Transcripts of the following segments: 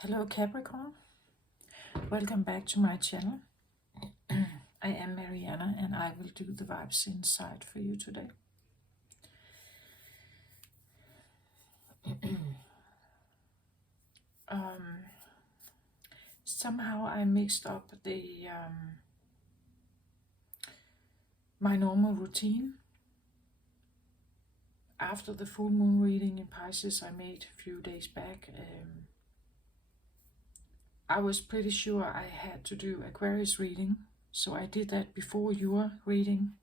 Hello Capricorn, welcome back to my channel. I am Mariana and I will do the vibes inside for you today. Somehow I mixed up the my normal routine. After the full moon reading in Pisces I made a few days back, I was pretty sure I had to do Aquarius reading, so I did that before your reading.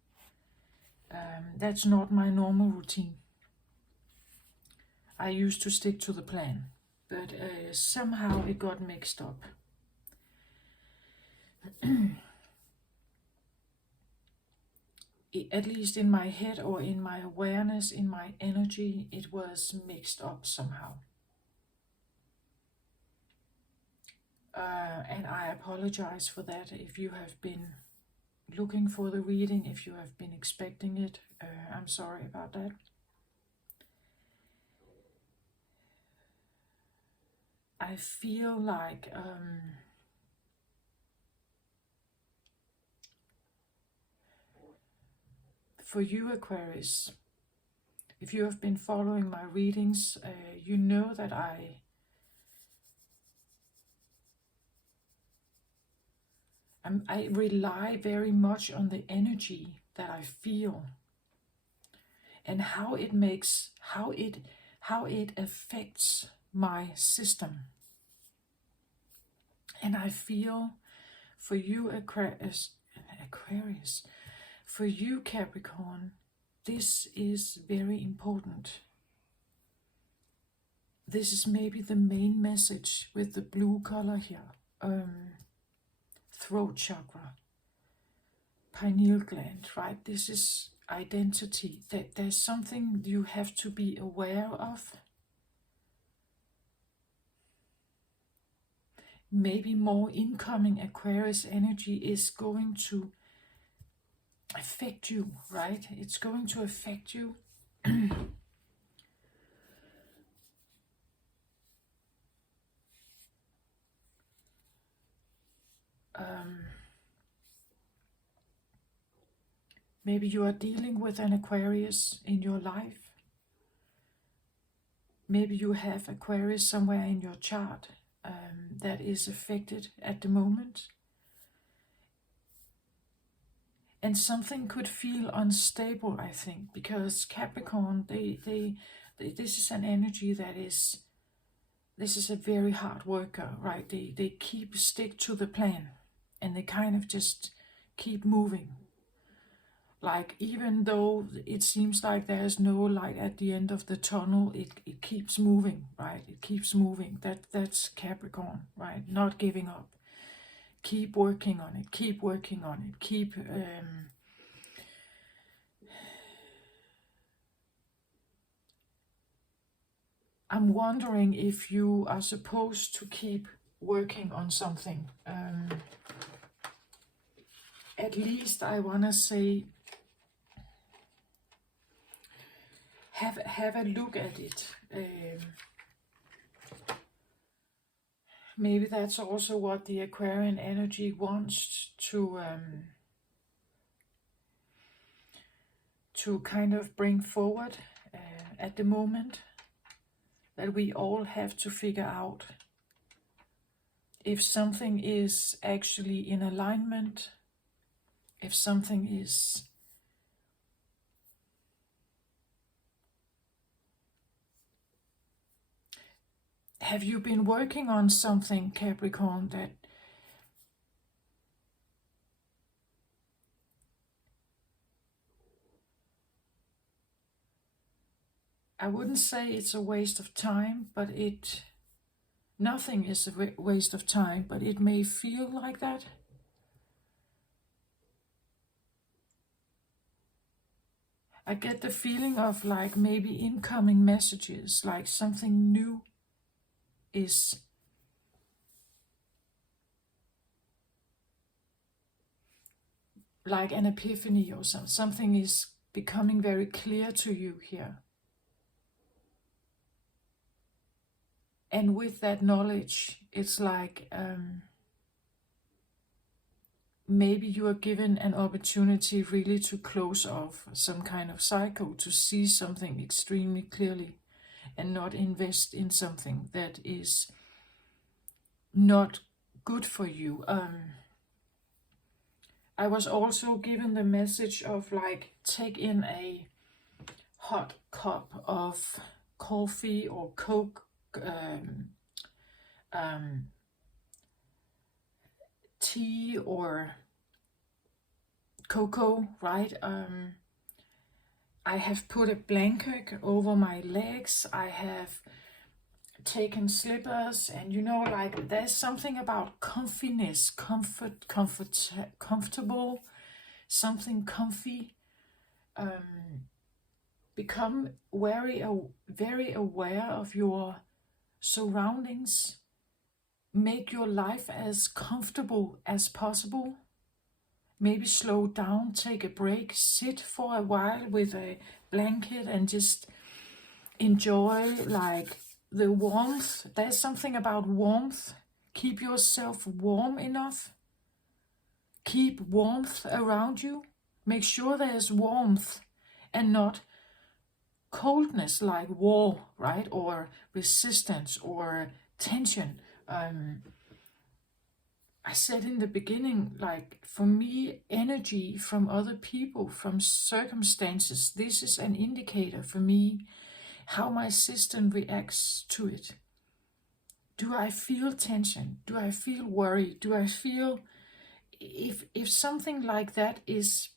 That's not my normal routine. I used to stick to the plan, but somehow it got mixed up. At least in my head or in my awareness, in my energy, it was mixed up somehow. And I apologize for that if you have been looking for the reading, if you have been expecting it. I'm sorry about that. I feel like for you Aquarius, if you have been following my readings, you know that I rely very much on the energy that I feel and how it affects my system. And I feel for you Aquarius, for you Capricorn, this is very important. This is maybe the main message with the blue color here. Throat chakra, pineal gland, right? This is identity. That there's something you have to be aware of. Maybe more incoming Aquarius energy is going to affect you, right? It's going to affect you. Maybe you are dealing with an Aquarius in your life. Maybe you have Aquarius somewhere in your chart that is affected at the moment. And something could feel unstable, I think, because Capricorn, this is an energy that is, this is a very hard worker, right? They stick to the plan and they kind of just keep moving. Like, even though it seems like there's no light at the end of the tunnel, it keeps moving, right? It keeps moving. That's Capricorn, right? Not giving up. Keep working on it. Keep working on it. Keep... I'm wondering if you are supposed to keep working on something. At least I want to say, have a look at it. Maybe that's also what the Aquarian energy wants to kind of bring forward at the moment. That we all have to figure out if something is actually in alignment, if something is have you been working on something, Capricorn, that I wouldn't say it's a waste of time, but nothing is a waste of time, but it may feel like that. I get the feeling of like maybe incoming messages, like something new is like an epiphany or something is becoming very clear to you here. And with that knowledge, it's like maybe you are given an opportunity really to close off some kind of cycle, to see something extremely clearly and not invest in something that is not good for you. I was also given the message of like, take in a hot cup of coffee or Coke, tea or cocoa, right? I have put a blanket over my legs. I have taken slippers, and like there's something about comfiness, comfortable, something comfy. Become very aware of your surroundings. Make your life as comfortable as possible. Maybe slow down, take a break, sit for a while with a blanket and just enjoy like the warmth. There's something about warmth. Keep yourself warm enough. Keep warmth around you. Make sure there's warmth and not coldness like war, right? Or resistance or tension. I said in the beginning, like for me, energy from other people, from circumstances, this is an indicator for me how my system reacts to it. Do I feel tension? Do I feel worry? Do I feel if something like that is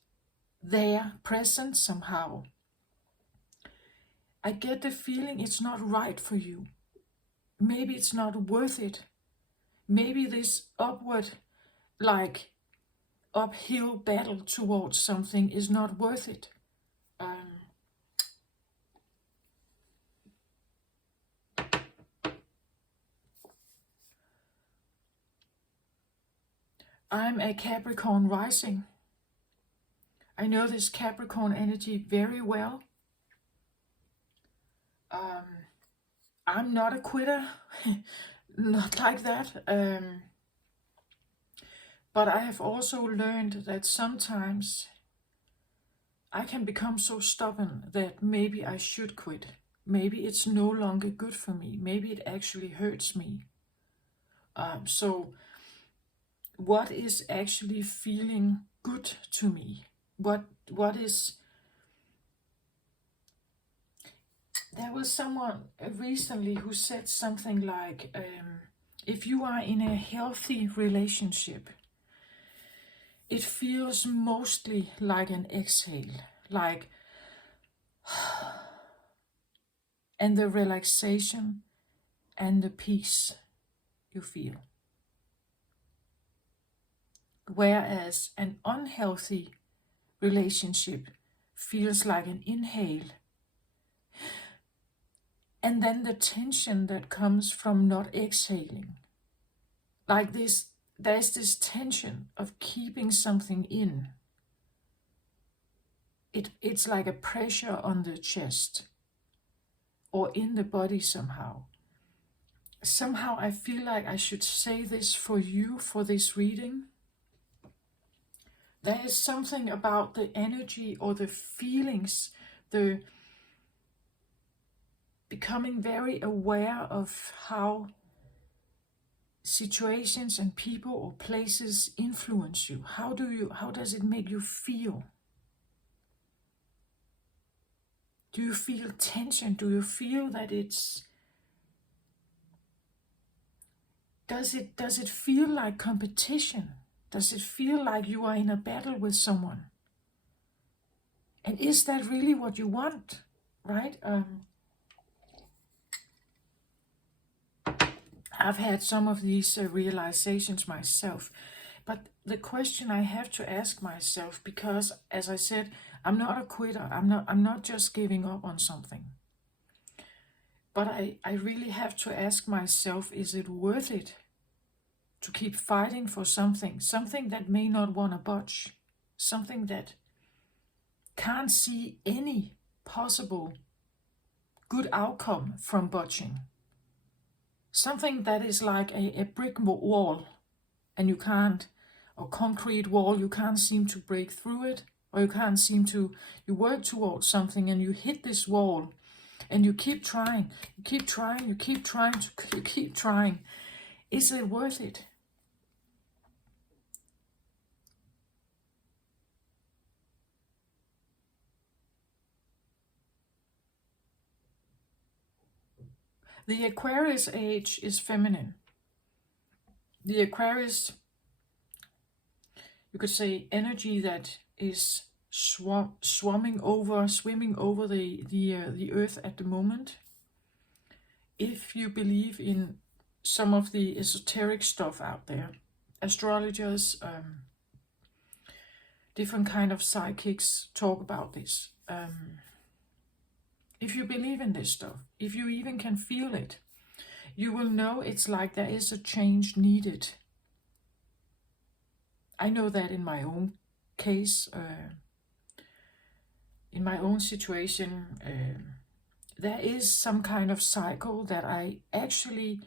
there, present somehow, I get the feeling it's not right for you. Maybe it's not worth it. Maybe this uphill battle towards something is not worth it. I'm a Capricorn rising. I know this Capricorn energy very well. I'm not a quitter, not like that. But I have also learned that sometimes I can become so stubborn that maybe I should quit. Maybe it's no longer good for me. Maybe it actually hurts me. So what is actually feeling good to me? What is... There was someone recently who said something like, if you are in a healthy relationship, it feels mostly like an exhale, like, and the relaxation and the peace you feel. Whereas an unhealthy relationship feels like an inhale. And then the tension that comes from not exhaling. Like this, there's this tension of keeping something in. It's like a pressure on the chest or in the body somehow. Somehow I feel like I should say this for you, for this reading. There is something about the energy or the feelings, the becoming very aware of how situations and people or places influence you. How does it make you feel? Do you feel tension? Do you feel that does it feel like competition? Does it feel like you are in a battle with someone? And is that really what you want? Right? I've had some of these realizations myself, but the question I have to ask myself, because as I said, I'm not a quitter. I'm not just giving up on something. But I really have to ask myself, is it worth it to keep fighting for something that may not want to budge, something that can't see any possible good outcome from budging? something that is like a brick wall, and you can't, or concrete wall, you can't seem to break through it, or you can't seem to, you work towards something and you hit this wall, and you keep trying, you keep trying, you keep trying, you keep trying. Is it worth it? The Aquarius age is feminine. The Aquarius, you could say, energy that is swimming over the earth at the moment. If you believe in some of the esoteric stuff out there, astrologers, different kind of psychics talk about this. If you believe in this stuff, if you even can feel it, you will know it's like there is a change needed. I know that in my own case, in my own situation, there is some kind of cycle that I actually,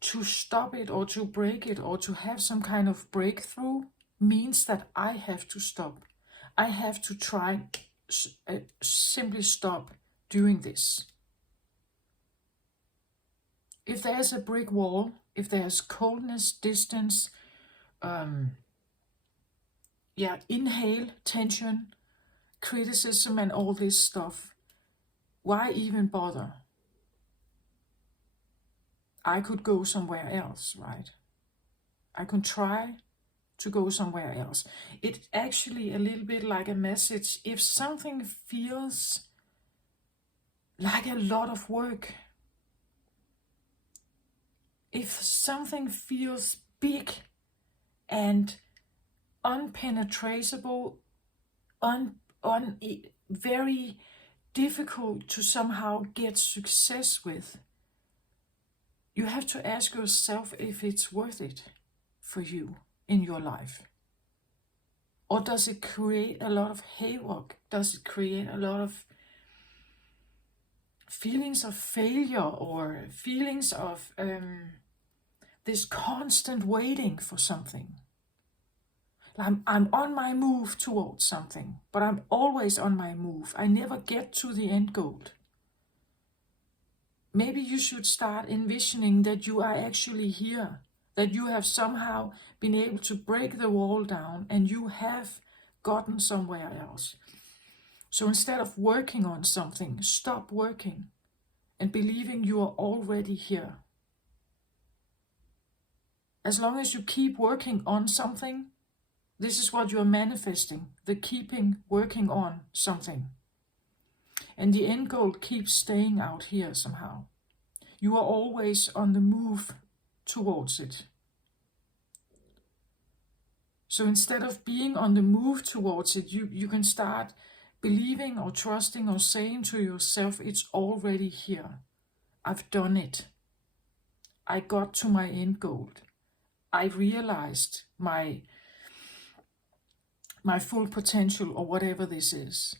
to stop it or to break it or to have some kind of breakthrough, means that I have to stop. I have to try, simply stop doing this. If there's a brick wall, if there's coldness, distance, inhale, tension, criticism and all this stuff, why even bother? I could go somewhere else, right? I can try to go somewhere else. It's actually a little bit like a message. If something feels like a lot of work, if something feels big and unpenetratable, very difficult to somehow get success with, you have to ask yourself if it's worth it for you in your life. Or does it create a lot of havoc? Does it create a lot of feelings of failure or feelings of this constant waiting for something? I'm on my move towards something, but I'm always on my move. I never get to the end goal. Maybe you should start envisioning that you are actually here, that you have somehow been able to break the wall down and you have gotten somewhere else. So instead of working on something, stop working and believing you are already here. As long as you keep working on something, this is what you are manifesting, the keeping working on something. And the end goal keeps staying out here somehow. You are always on the move towards it. So instead of being on the move towards it, you can start believing or trusting or saying to yourself, it's already here. I've done it. I got to my end goal. I realized my full potential, or whatever this is.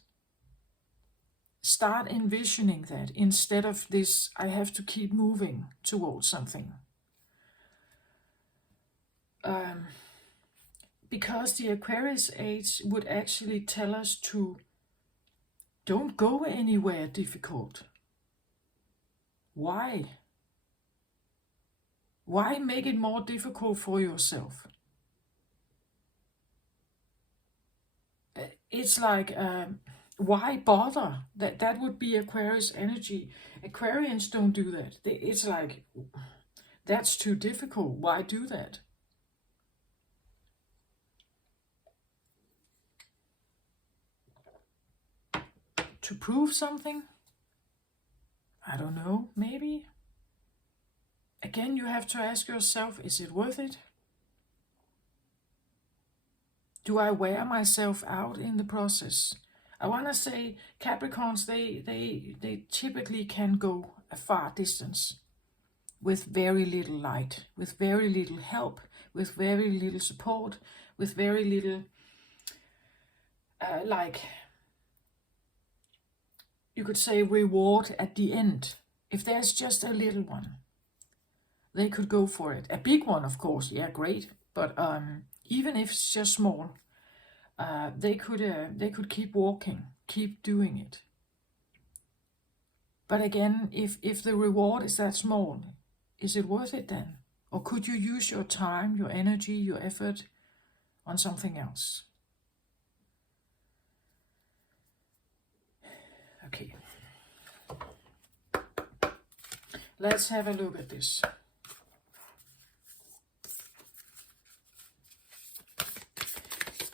Start envisioning that instead of this, I have to keep moving towards something. Because the Aquarius age would actually tell us to don't go anywhere difficult. Why? Why make it more difficult for yourself? It's like, why bother? That would be Aquarius energy. Aquarians don't do that. It's like, that's too difficult. Why do that? To prove something? I don't know, maybe? Again, you have to ask yourself, is it worth it? Do I wear myself out in the process? I want to say Capricorns, they typically can go a far distance with very little light, with very little help, with very little support, with very little, you could say, reward at the end. If there's just a little one, they could go for it. A big one, of course, yeah, great. But even if it's just small, they could keep walking, keep doing it. But again, if the reward is that small, is it worth it then? Or could you use your time, your energy, your effort on something else? Okay. Let's have a look at this.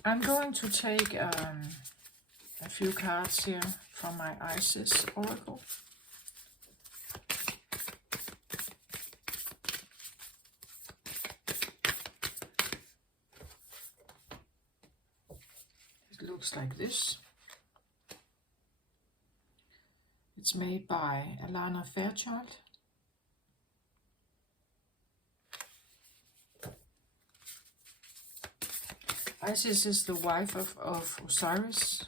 I'm going to take a few cards here from my Isis Oracle. It looks like this. It's made by Alana Fairchild. Isis is the wife of Osiris,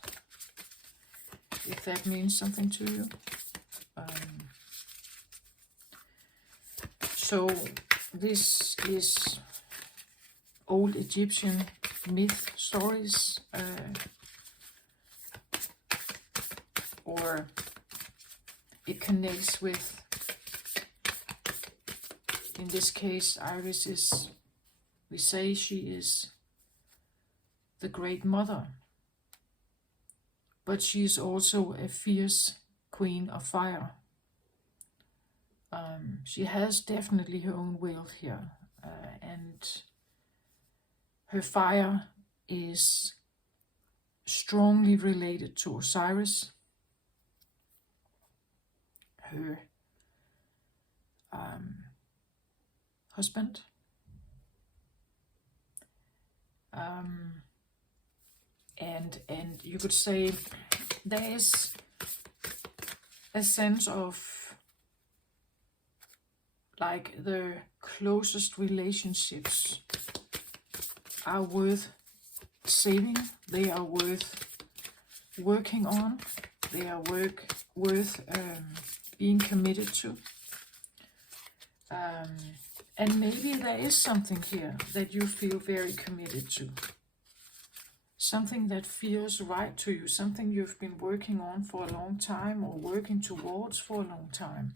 if that means something to you. So this is old Egyptian myth stories, or it connects with, in this case, Iris is, we say she is the Great Mother, but she is also a fierce queen of fire. She has definitely her own will here, and her fire is strongly related to Osiris, her husband. And you could say there is a sense of like the closest relationships are worth saving, they are worth working on, they are worth being committed to. And maybe there is something here that you feel very committed to. Something that feels right to you, something you've been working on for a long time or working towards for a long time.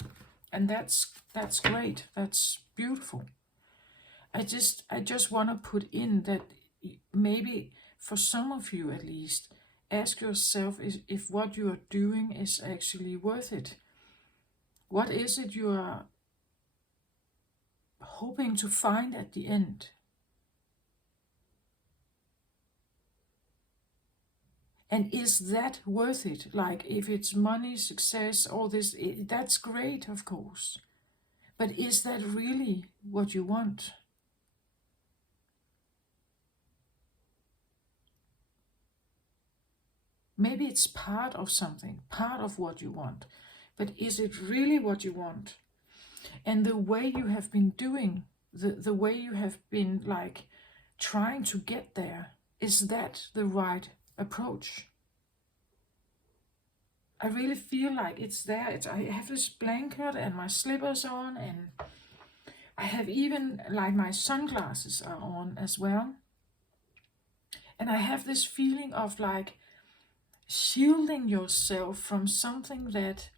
And that's great. That's beautiful. I just want to put in that maybe for some of you at least, ask yourself if what you are doing is actually worth it. What is it you are hoping to find at the end? And is that worth it? Like, if it's money, success, all this, that's great, of course. But is that really what you want? Maybe it's part of something, part of what you want. But is it really what you want? And the way you have been doing, the way you have been like trying to get there, is that the right approach? I really feel like it's there. I have this blanket and my slippers on, and I have even like my sunglasses are on as well. And I have this feeling of like shielding yourself from something that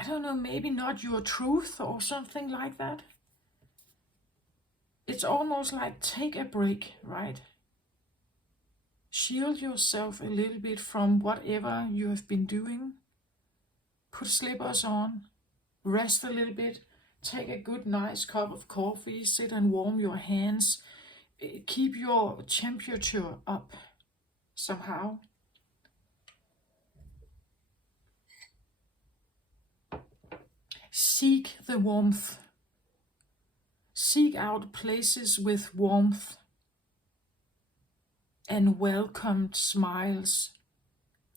I don't know, maybe not your truth or something like that. It's almost like take a break, right? Shield yourself a little bit from whatever you have been doing. Put slippers on, rest a little bit, take a good nice cup of coffee, sit and warm your hands, keep your temperature up somehow. Seek the warmth. Seek out places with warmth and welcomed smiles,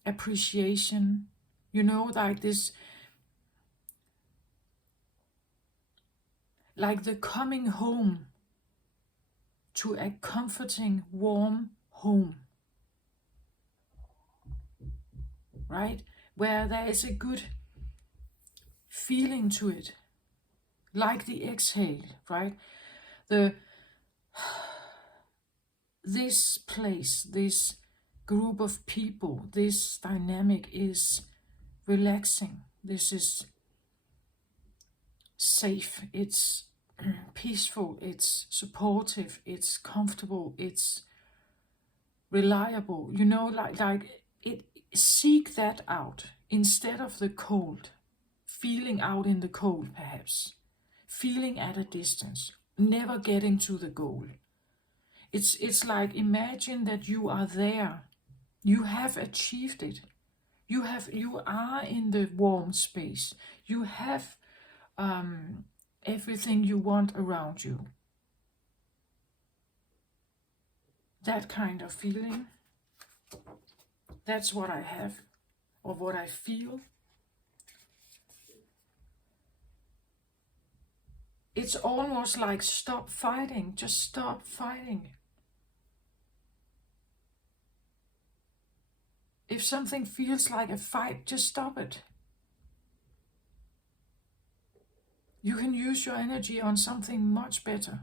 appreciation. You know, like this, like the coming home to a comforting, warm home. right? Where there is a good feeling to it, like the exhale, right? This place, this group of people, this dynamic is relaxing. This is safe, it's peaceful, it's supportive, it's comfortable, it's reliable. You know, like it. Seek that out instead of the cold, feeling out in the cold, perhaps feeling at a distance, never getting to the goal. It's like, imagine that you are there, you have achieved it, you are in the warm space, you have everything you want around you. That kind of feeling, that's what I have, or what I feel. It's almost like, stop fighting, just stop fighting. If something feels like a fight, just stop it. You can use your energy on something much better.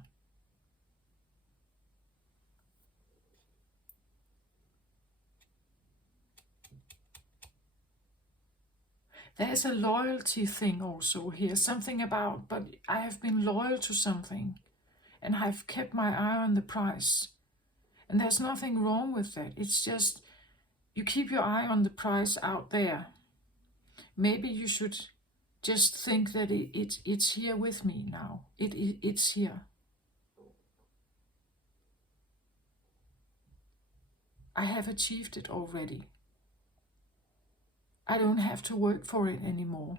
There's a loyalty thing also here, something about, but I have been loyal to something and I've kept my eye on the prize. And there's nothing wrong with that. It's just, you keep your eye on the prize out there. Maybe you should just think that it's here with me now. It's here. I have achieved it already. I don't have to work for it anymore.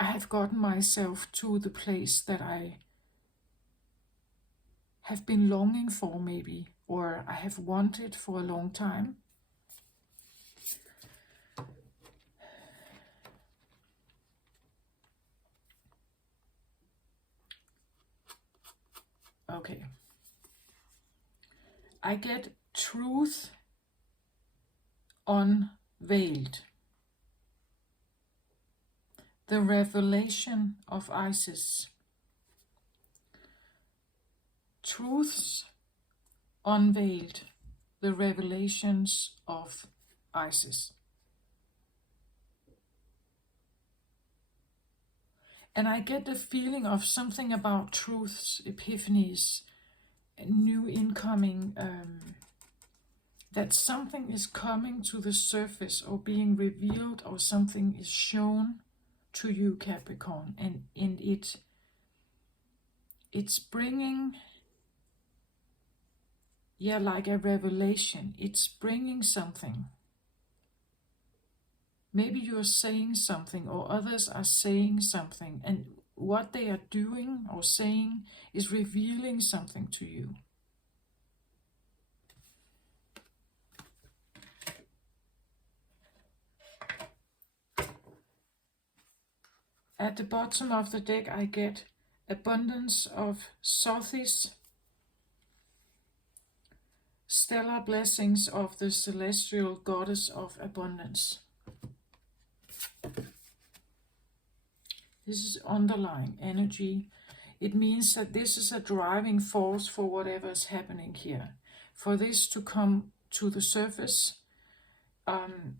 I have gotten myself to the place that I have been longing for, maybe, or I have wanted for a long time. Okay. I get truth unveiled. The revelation of Isis. Truths unveiled. The revelations of Isis. And I get the feeling of something about truths, epiphanies, new incoming, that something is coming to the surface or being revealed, or something is shown to you, Capricorn, and it's bringing, like a revelation. It's bringing something. Maybe you're saying something, or others are saying something, and what they are doing or saying is revealing something to you. At the bottom of the deck, I get abundance of Sothis, stellar blessings of the celestial goddess of abundance. This is underlying energy. It means that this is a driving force for whatever is happening here. For this to come to the surface,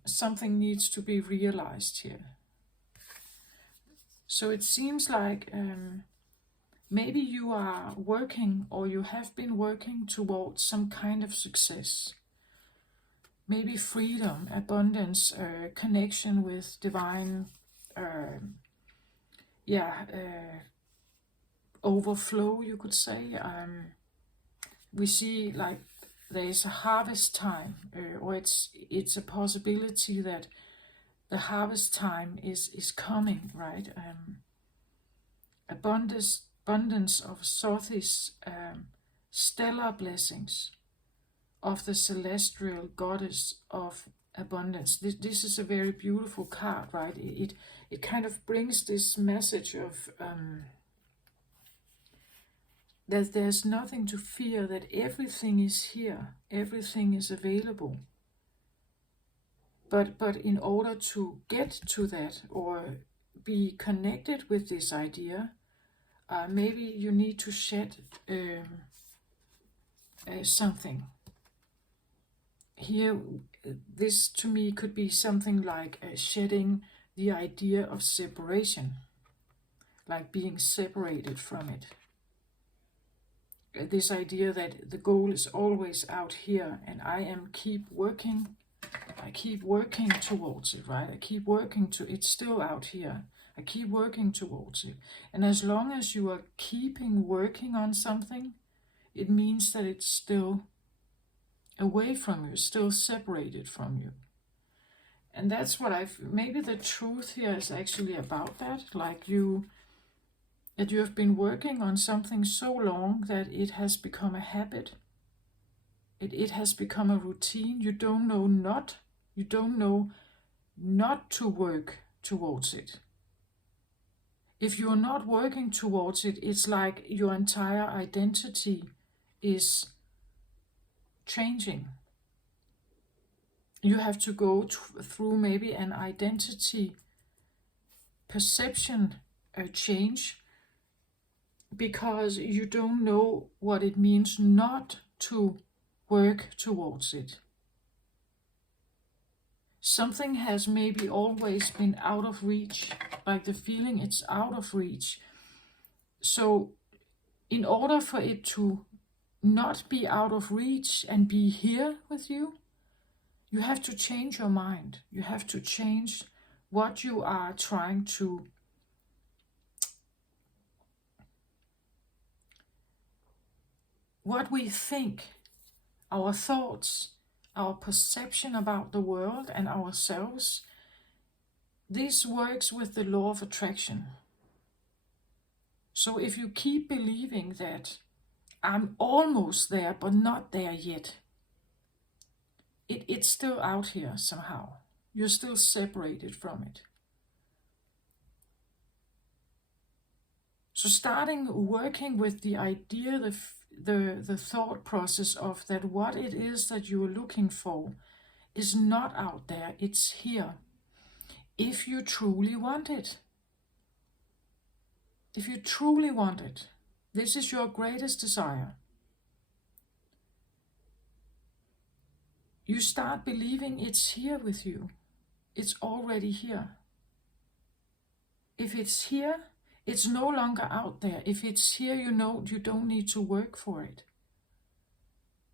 something needs to be realized here. So it seems like maybe you are working, or you have been working towards some kind of success. Maybe freedom, abundance, connection with divine, overflow, you could say. We see like there is a harvest time, or it's a possibility that the harvest time is coming, right? Abundance of Sothis, stellar blessings of the celestial goddess of abundance. This is a very beautiful card, right? It kind of brings this message of that there's nothing to fear, that everything is here, everything is available. But in order to get to that or be connected with this idea, maybe you need to shed something. Here, this to me could be something like shedding the idea of separation, like being separated from it. This idea that the goal is always out here and I keep working towards it, right? I keep working to it's still out here. I keep working towards it. And as long as you are keeping working on something, it means that it's still away from you, still separated from you. And that's what maybe the truth here is actually about that, like that you have been working on something so long that it has become a habit. It has become a routine. You don't know not to work towards it. If you're not working towards it, it's like your entire identity is changing. You have to go through maybe an identity perception change, because you don't know what it means not to work towards it. Something has maybe always been out of reach, like the feeling it's out of reach. So in order for it to not be out of reach and be here with you, you have to change your mind. You have to change what you are trying to what we think, our thoughts, our perception about the world and ourselves. This works with the law of attraction. So if you keep believing that I'm almost there but not there yet, it's still out here somehow. You're still separated from it. So starting working with the idea, the thought process of that what it is that you're looking for is not out there, it's here. If you truly want it. If you truly want it, this is your greatest desire. You start believing it's here with you. It's already here. If it's here, it's no longer out there. If it's here, you know you don't need to work for it.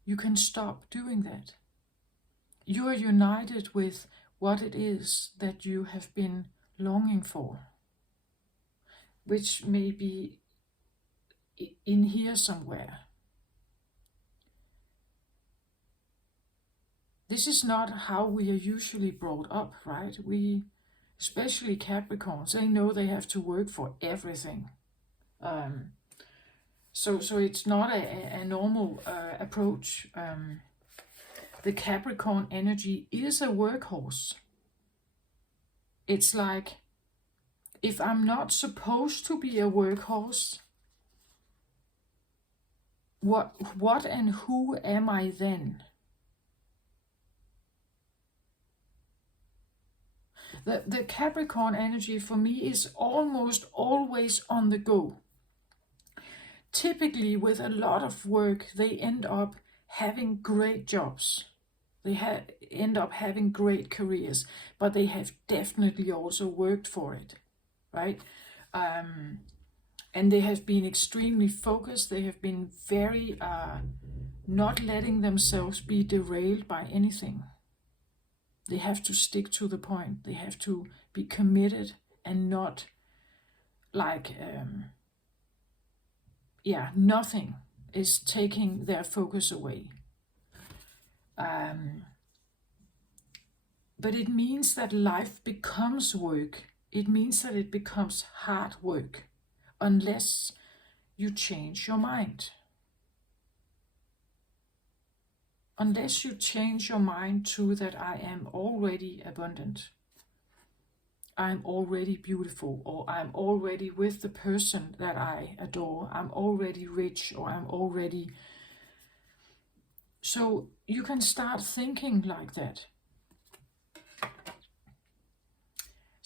You can stop doing that. You are united with what it is that you have been longing for, which may be in here somewhere. This is not how we are usually brought up, right? We, especially Capricorns, they know they have to work for everything. So it's not a normal approach. The Capricorn energy is a workhorse. It's like, if I'm not supposed to be a workhorse, what and who am I then? The Capricorn energy for me is almost always on the go. Typically with a lot of work, they end up having great jobs. They end up having great careers, but they have definitely also worked for it, right? And they have been extremely focused. They have been very not letting themselves be derailed by anything. They have to stick to the point. They have to be committed and not like, nothing is taking their focus away. But it means that life becomes work. It means that it becomes hard work unless you change your mind. Unless you change your mind to that I am already abundant, I'm already beautiful, or I'm already with the person that I adore, I'm already rich, or I'm already... So you can start thinking like that.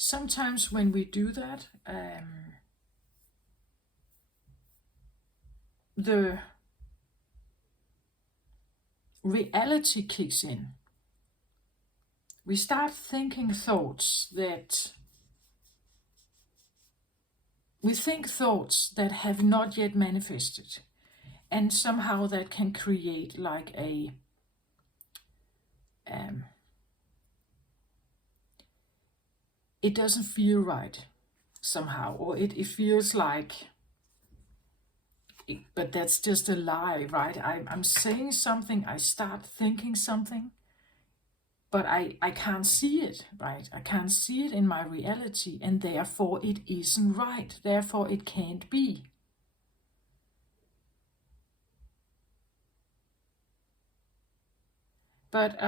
sometimes when we do that, the reality kicks in. We start thinking thoughts that we think thoughts that have not yet manifested, and somehow that can create like a it doesn't feel right somehow, or it feels like but that's just a lie, right? I'm saying something, I start thinking something, but I can't see it, right? I can't see it in my reality, and therefore it isn't right. Therefore it can't be. But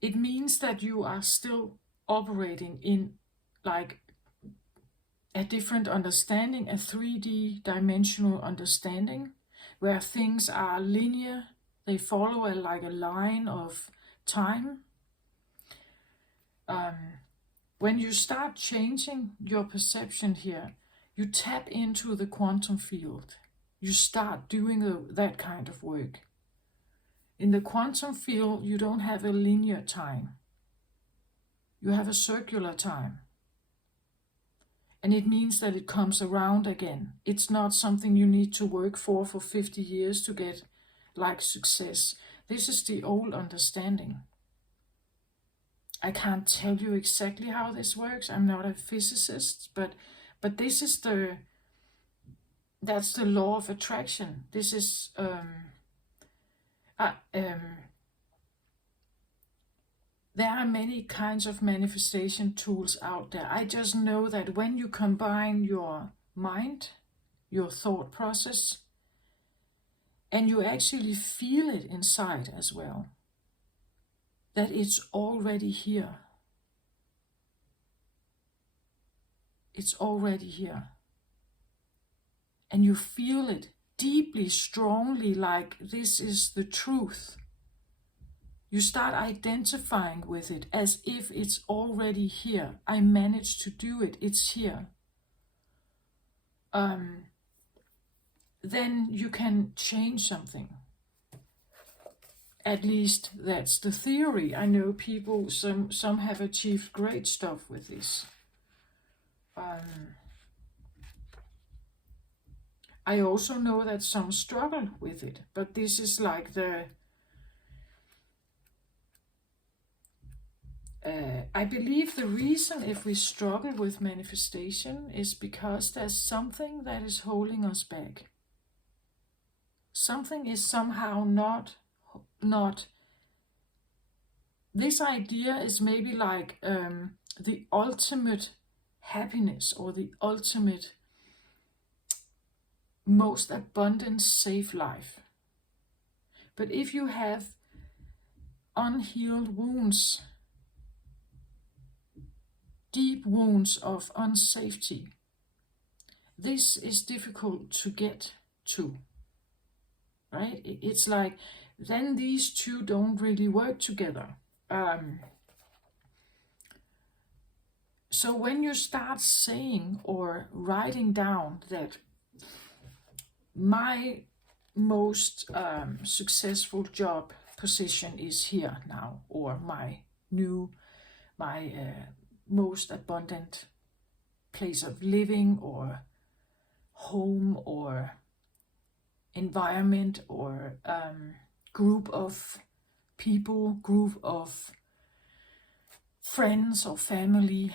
it means that you are still operating in like a different understanding, a 3D dimensional understanding, where things are linear, they follow like a line of time. When you start changing your perception here, you tap into the quantum field. You start doing that kind of work. In the quantum field, you don't have a linear time. You have a circular time. And it means that it comes around again. It's not something you need to work for 50 years to get like success. This is the old understanding. I can't tell you exactly how this works. I'm not a physicist, but this is that's the law of attraction. This is there are many kinds of manifestation tools out there. I just know that when you combine your mind, your thought process, and you actually feel it inside as well, that it's already here. It's already here. And you feel it deeply, strongly, like this is the truth. You start identifying with it as if it's already here. I managed to do it. It's here. Then you can change something. At least that's the theory. I know people, some have achieved great stuff with this. I also know that some struggle with it, but this is like I believe the reason if we struggle with manifestation is because there's something that is holding us back. Something is somehow not. This idea is maybe like the ultimate happiness or the ultimate most abundant safe life. But if you have unhealed wounds, deep wounds of unsafety, this is difficult to get to, right? It's like then these two don't really work together. So when you start saying or writing down that my most successful job position is here now, or my most abundant place of living or home or environment or group of people, group of friends or family,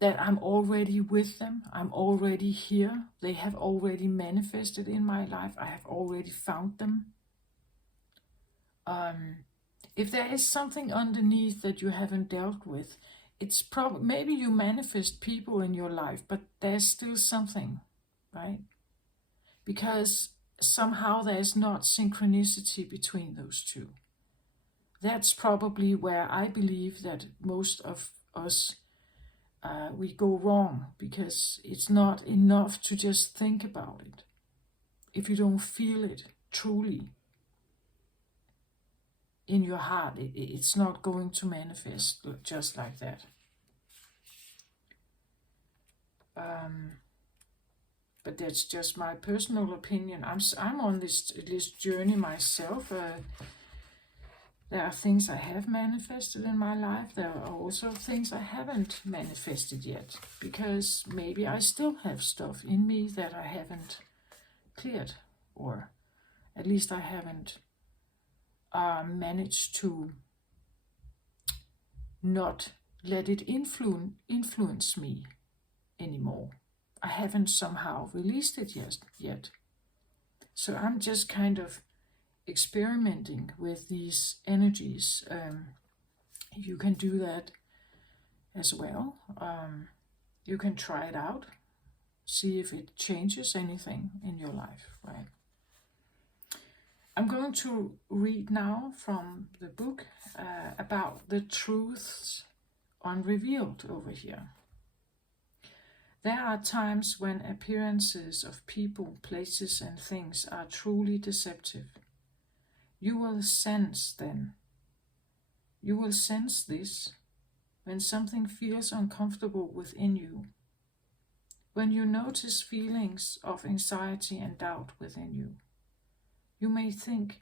that I'm already with them, I'm already here, they have already manifested in my life, I have already found them. If there is something underneath that you haven't dealt with, it's probably maybe you manifest people in your life, but there's still something, right? Because somehow there's not synchronicity between those two. That's probably where I believe that most of us we go wrong, because it's not enough to just think about it if you don't feel it truly in your heart, it's not going to manifest just like that. But that's just my personal opinion. I'm on this journey myself. There are things I have manifested in my life. There are also things I haven't manifested yet, because maybe I still have stuff in me that I haven't cleared, or at least I haven't managed to not let it influence me anymore. I haven't somehow released it yet. So I'm just kind of experimenting with these energies. You can do that as well. You can try it out, see if it changes anything in your life, right? I'm going to read now from the book about the truths unrevealed over here. There are times when appearances of people, places, and things are truly deceptive. You will sense then. You will sense this when something feels uncomfortable within you. When you notice feelings of anxiety and doubt within you. You may think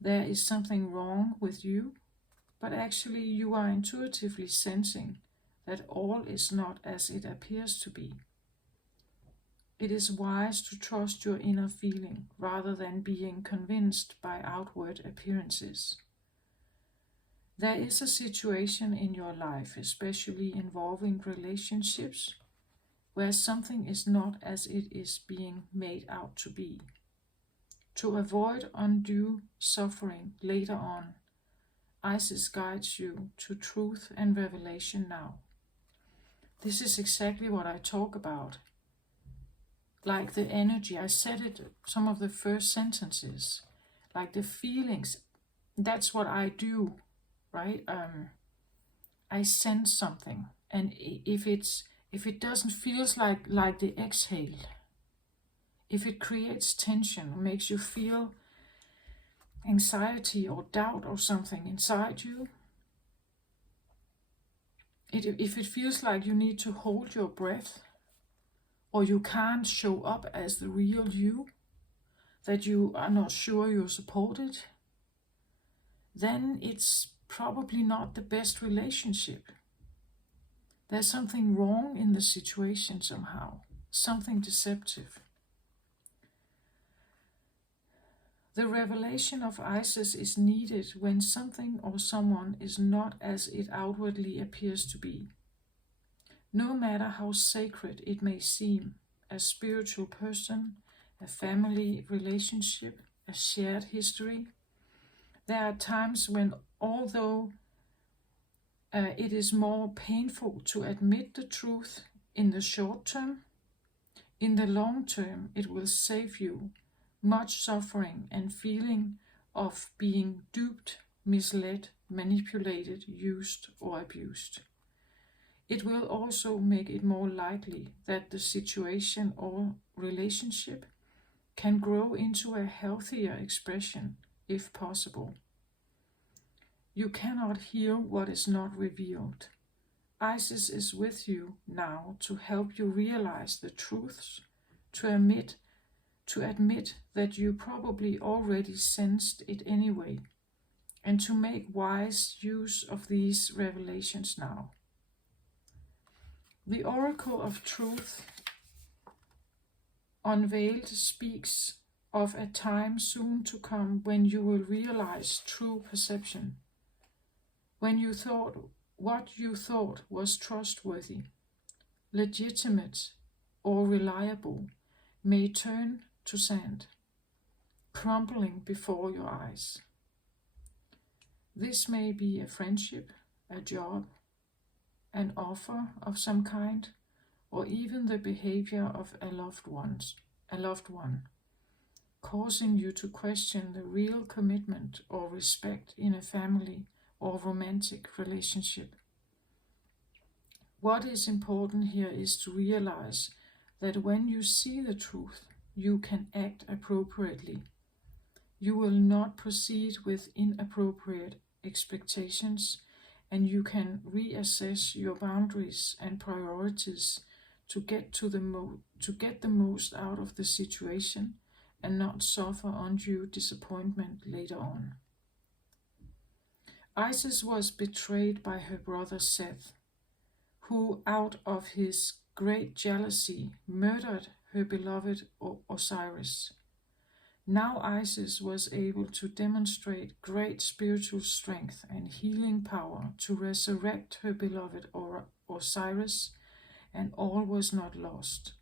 there is something wrong with you, but actually you are intuitively sensing that all is not as it appears to be. It is wise to trust your inner feeling rather than being convinced by outward appearances. There is a situation in your life, especially involving relationships, where something is not as it is being made out to be. To avoid undue suffering later on, Isis guides you to truth and revelation now. This is exactly what I talk about. Like the energy, I said it, some of the first sentences, like the feelings, that's what I do, right? I sense something, and if it doesn't feel like the exhale, if it creates tension, makes you feel anxiety or doubt or something inside you, if it feels like you need to hold your breath, or you can't show up as the real you, that you are not sure you're supported, then it's probably not the best relationship. There's something wrong in the situation somehow, something deceptive. The revelation of Isis is needed when something or someone is not as it outwardly appears to be. No matter how sacred it may seem, a spiritual person, a family relationship, a shared history, there are times when, although it is more painful to admit the truth in the short term, in the long term it will save you much suffering and feeling of being duped, misled, manipulated, used, or abused. It will also make it more likely that the situation or relationship can grow into a healthier expression, if possible. You cannot heal what is not revealed. Isis is with you now to help you realize the truths, to admit that you probably already sensed it anyway, and to make wise use of these revelations now. The Oracle of Truth Unveiled speaks of a time soon to come when you will realize true perception, when what you thought was trustworthy, legitimate, or reliable may turn to sand, crumbling before your eyes. This may be a friendship, a job, an offer of some kind, or even the behavior of a loved one, causing you to question the real commitment or respect in a family or romantic relationship. What is important here is to realize that when you see the truth, you can act appropriately. You will not proceed with inappropriate expectations, and you can reassess your boundaries and priorities to get the most out of the situation and not suffer undue disappointment later on. Isis was betrayed by her brother Seth, who out of his great jealousy murdered her beloved Osiris. Now Isis was able to demonstrate great spiritual strength and healing power to resurrect her beloved Osiris, and all was not lost.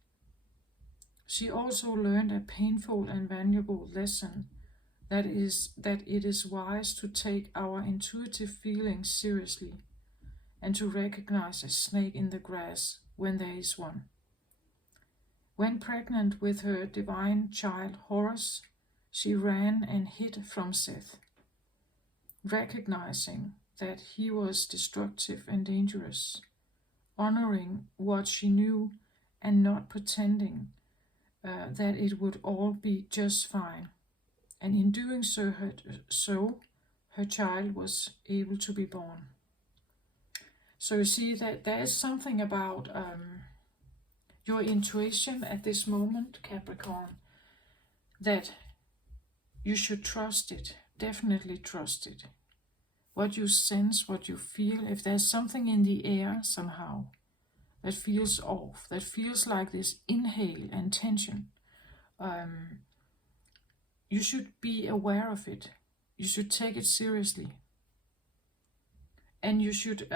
She also learned a painful and valuable lesson, that it is wise to take our intuitive feelings seriously and to recognize a snake in the grass when there is one. When pregnant with her divine child Horus, she ran and hid from Seth, recognizing that he was destructive and dangerous, honoring what she knew and not pretending that it would all be just fine. And in doing so, her child was able to be born. So you see that there is something about your intuition at this moment, Capricorn, that you should trust it, definitely trust it. What you sense, what you feel, if there's something in the air somehow that feels off, that feels like this inhale and tension, you should be aware of it. You should take it seriously. And you should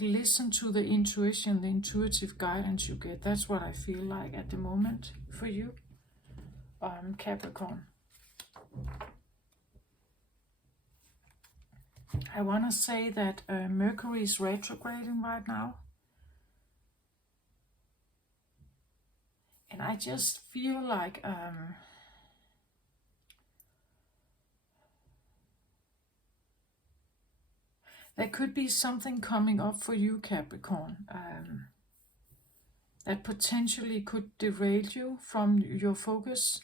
listen to the intuition, the intuitive guidance you get. That's what I feel like at the moment for you, Capricorn. I want to say that Mercury is retrograding right now. And I just feel like there could be something coming up for you, Capricorn, that potentially could derail you from your focus,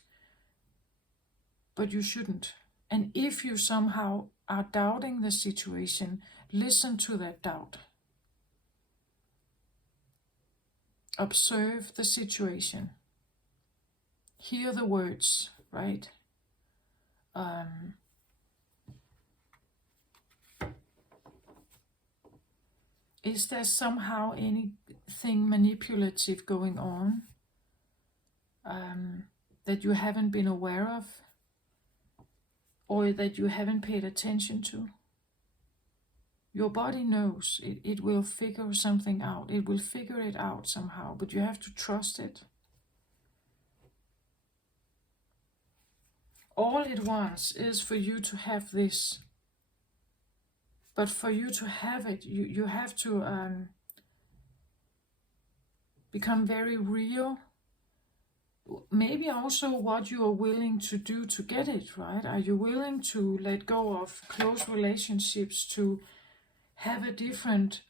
but you shouldn't. And if you somehow are doubting the situation, listen to that doubt. Observe the situation. Hear the words, right? Is there somehow anything manipulative going on that you haven't been aware of, or that you haven't paid attention to? Your body knows. It will figure something out. It will figure it out somehow, but you have to trust it. All it wants is for you to have this. But for you to have it, you have to become very real. Maybe also what you are willing to do to get it, right? Are you willing to let go of close relationships to have a different,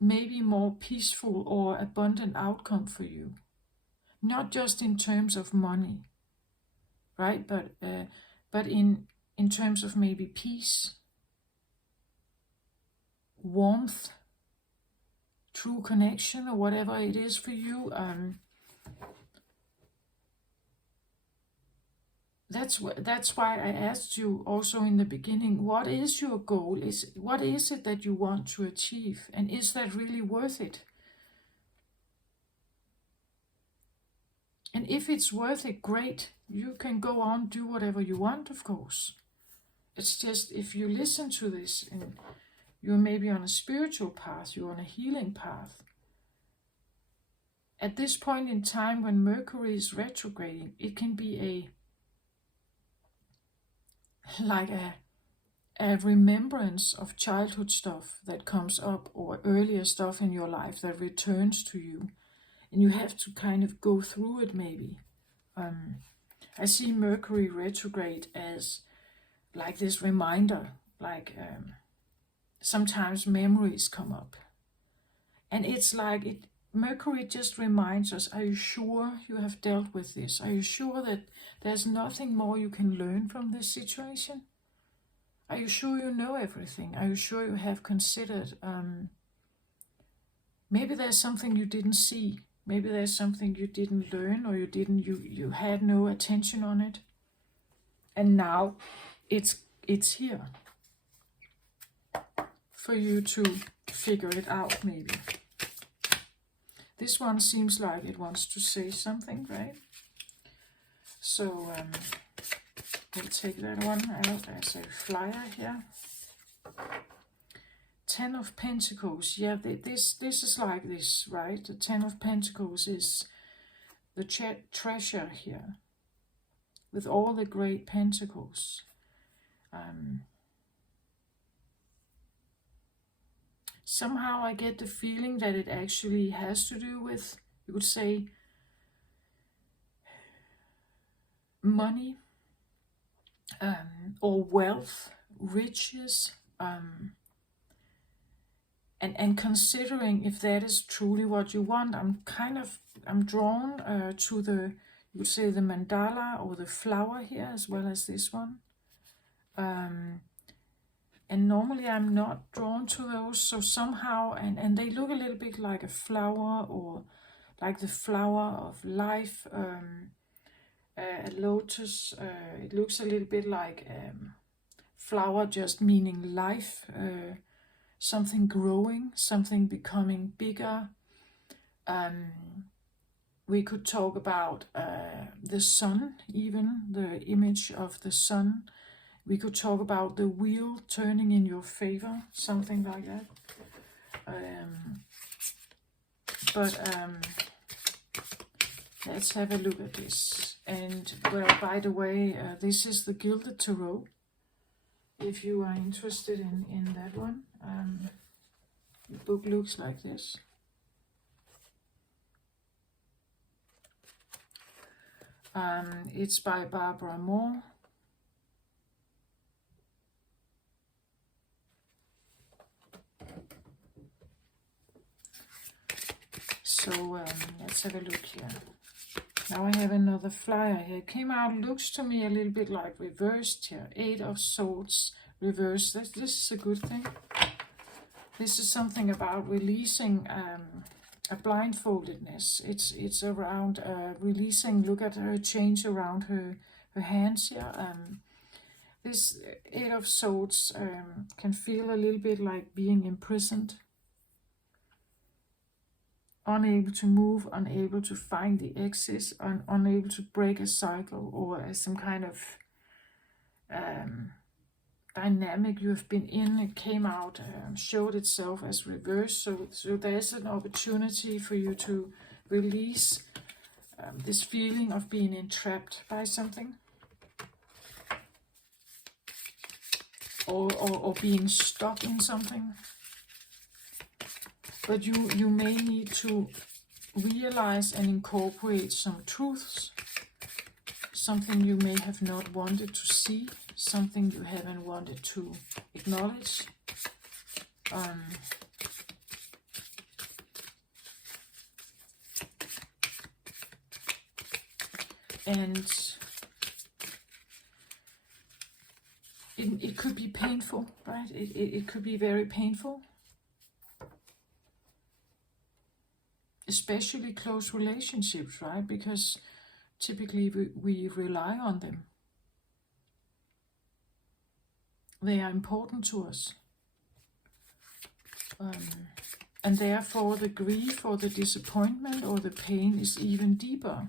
maybe more peaceful or abundant outcome for you? Not just in terms of money, right? But in terms of maybe peace, warmth, true connection, or whatever it is for you. That's why I asked you also in the beginning, what is your goal? What is it that you want to achieve? And is that really worth it? And if it's worth it, great. You can go on, do whatever you want, of course. It's just, if you listen to this and you're maybe on a spiritual path, you're on a healing path. At this point in time, when Mercury is retrograding, it can be a remembrance of childhood stuff that comes up, or earlier stuff in your life that returns to you. And you have to kind of go through it maybe. I see Mercury retrograde as like this reminder, sometimes memories come up. And it's like Mercury just reminds us, are you sure you have dealt with this? Are you sure that there's nothing more you can learn from this situation? Are you sure you know everything? Are you sure you have considered? Maybe there's something you didn't see. Maybe there's something you didn't learn, or you had no attention on it. And now it's here for you to figure it out, maybe. This one seems like it wants to say something, right? So we'll take that one out as a flyer here. 10 of Pentacles. Yeah, this is like this, right? The 10 of Pentacles is the treasure here, with all the great pentacles. Somehow I get the feeling that it actually has to do with, you could say, money, or wealth, riches, and considering if that is truly what you want. I'm drawn to the, you would say, the mandala or the flower here, as well as this one. And normally I'm not drawn to those, so somehow, and they look a little bit like a flower, or like the flower of life, a lotus. It looks a little bit like flower, just meaning life, something growing, something becoming bigger. We could talk about the sun, even the image of the sun. We could talk about the wheel turning in your favor, something like that. Let's have a look at this. And, well, by the way, this is the Gilded Tarot, if you are interested in that one. The book looks like this. It's by Barbara Moore. So let's have a look here. Now I have another flyer here. It came out, looks to me a little bit like reversed here. 8 of Swords reversed. This is a good thing. This is something about releasing a blindfoldedness. It's around releasing. Look at her change around her hands here. This 8 of Swords can feel a little bit like being imprisoned. Unable to move, unable to find the exit, unable to break a cycle, or some kind of dynamic you have been in. It came out, showed itself as reverse. So there's an opportunity for you to release this feeling of being entrapped by something, or being stuck in something. But you may need to realize and incorporate some truths, something you may have not wanted to see, something you haven't wanted to acknowledge. And it could be painful, right? It could be very painful. Especially close relationships, right? Because typically we rely on them. They are important to us. And therefore the grief or the disappointment or the pain is even deeper.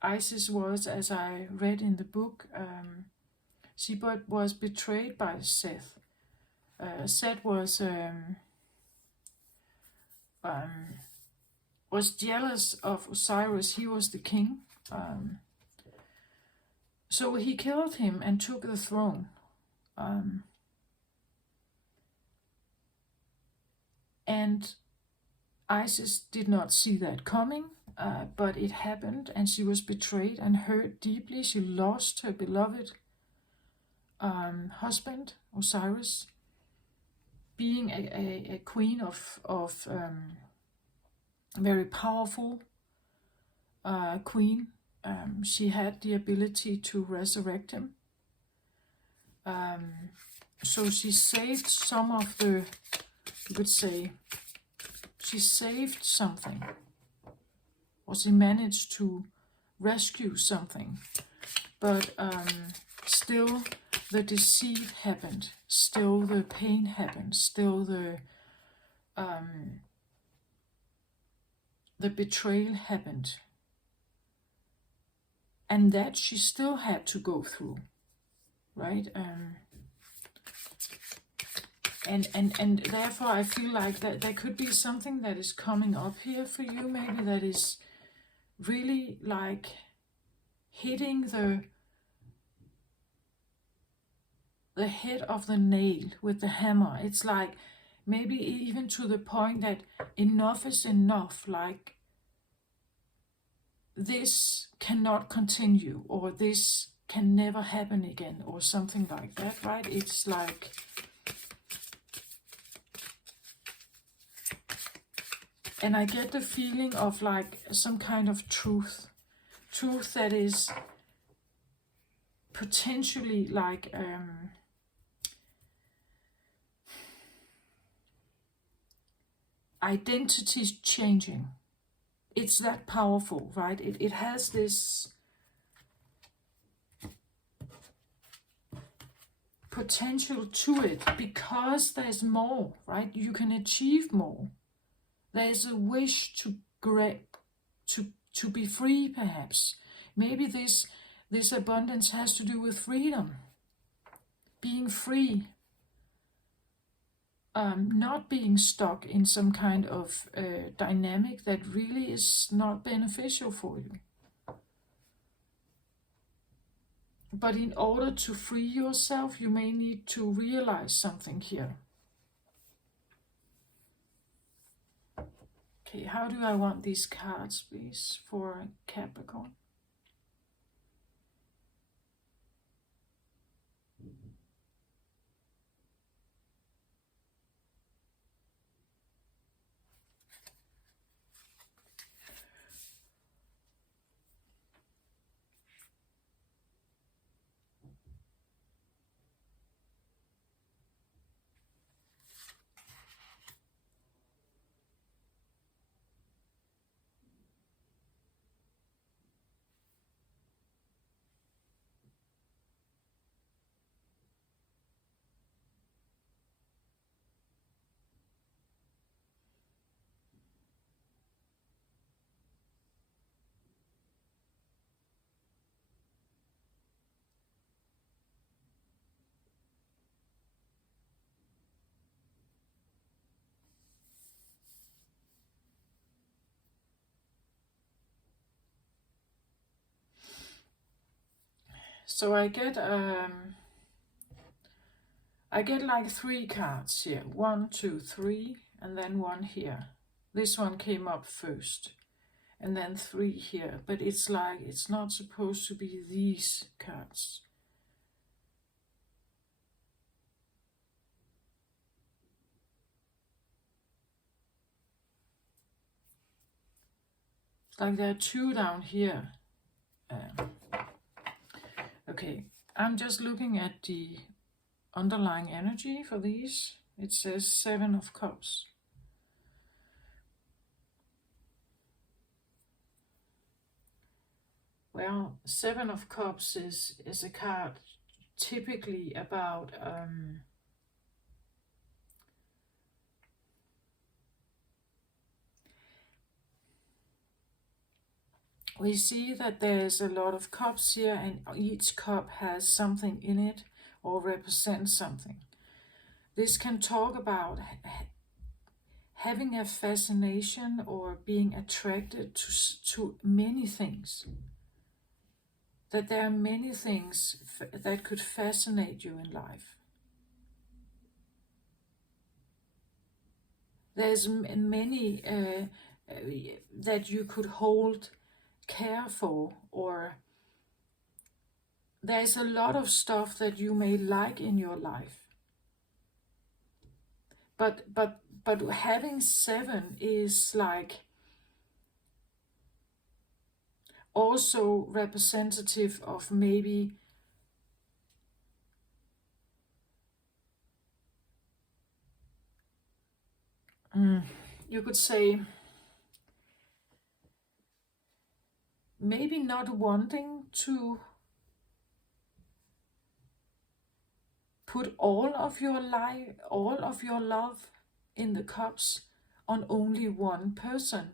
Isis was, as I read in the book, she was betrayed by Seth. Seth was jealous of Osiris. He was the king, so he killed him and took the throne. And Isis did not see that coming, but it happened, and she was betrayed and hurt deeply. She lost her beloved husband, Osiris. being a queen of very powerful queen, she had the ability to resurrect him. So she saved some of the, you could say, she saved something, or she managed to rescue something, but still the deceit happened, still the pain happened, still the betrayal happened, and that she still had to go through, right? And therefore I feel like that there could be something that is coming up here for you, maybe that is really like hitting the head of the nail with the hammer. It's like maybe even to the point that enough is enough, like this cannot continue, or this can never happen again, or something like that, right? It's like and I get the feeling of like some kind of truth that is potentially like identity changing. It's that powerful, right? It has this potential to it because there's more, right? You can achieve more. There's a wish to be free, perhaps. Maybe this abundance has to do with freedom, being free, not being stuck in some kind of dynamic that really is not beneficial for you. But in order to free yourself, you may need to realize something here. Okay, how do I want these cards, please, for Capricorn? So I get like 3 cards here. 1, 2, 3, and then 1 here. This one came up first, and then 3 here. But it's like it's not supposed to be these cards. It's like there are 2 down here. Okay, I'm just looking at the underlying energy for these. It says 7 of Cups. Well, 7 of Cups is a card typically about we see that there's a lot of cups here, and each cup has something in it or represents something. This can talk about having a fascination or being attracted to many things. That there are many things that could fascinate you in life. There's many that you could hold care for, or there's a lot of stuff that you may like in your life. But having 7 is like also representative of maybe you could say maybe not wanting to put all of your life, all of your love in the cups on only one person.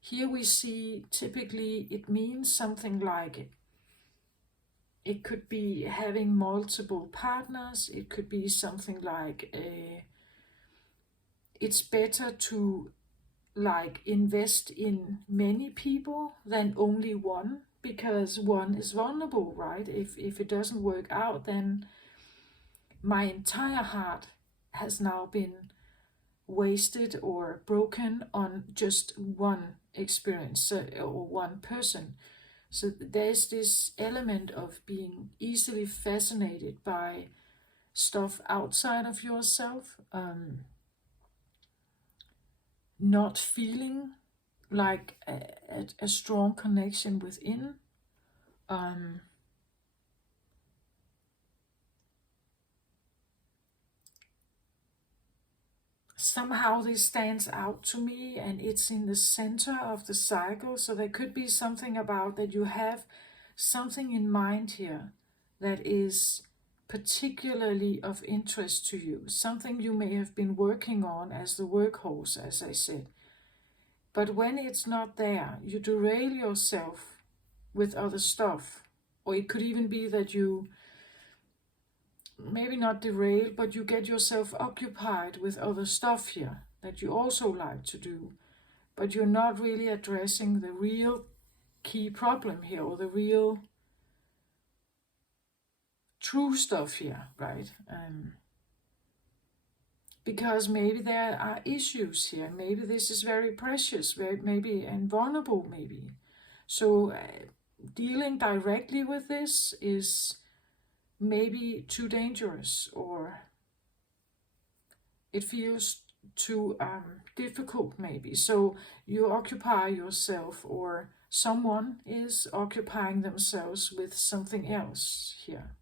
Here we see typically it means something like it could be having multiple partners. It could be something like it's better to like invest in many people than only one, because one is vulnerable, right? If it doesn't work out, then my entire heart has now been wasted or broken on just one experience or one person. So there's this element of being easily fascinated by stuff outside of yourself, not feeling like a strong connection within. Somehow this stands out to me, and it's in the center of the cycle. So there could be something about that you have something in mind here that is particularly of interest to you, something you may have been working on as the workhorse, as I said. But when it's not there, you derail yourself with other stuff. Or it could even be that you maybe not derail, but you get yourself occupied with other stuff here that you also like to do. But you're not really addressing the real key problem here, or the real true stuff here, right? Because maybe there are issues here. Maybe this is very precious, very maybe and vulnerable, maybe. So dealing directly with this is maybe too dangerous, or it feels too difficult, maybe. So you occupy yourself, or someone is occupying themselves with something else here.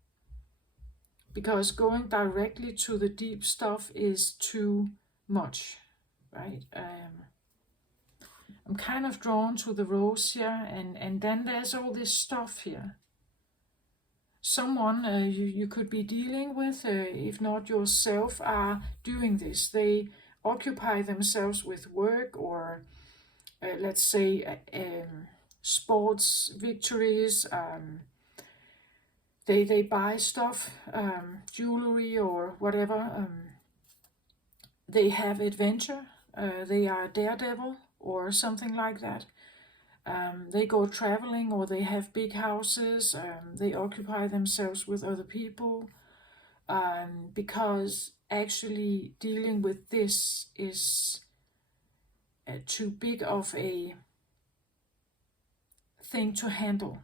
Because going directly to the deep stuff is too much, right? I'm kind of drawn to the rose here, and then there's all this stuff here. Someone you could be dealing with, if not yourself, are doing this. They occupy themselves with work, or let's say sports victories. They buy stuff, jewelry or whatever. They have adventure. They are a daredevil or something like that. They go traveling, or they have big houses. They occupy themselves with other people, because actually dealing with this is too big of a thing to handle.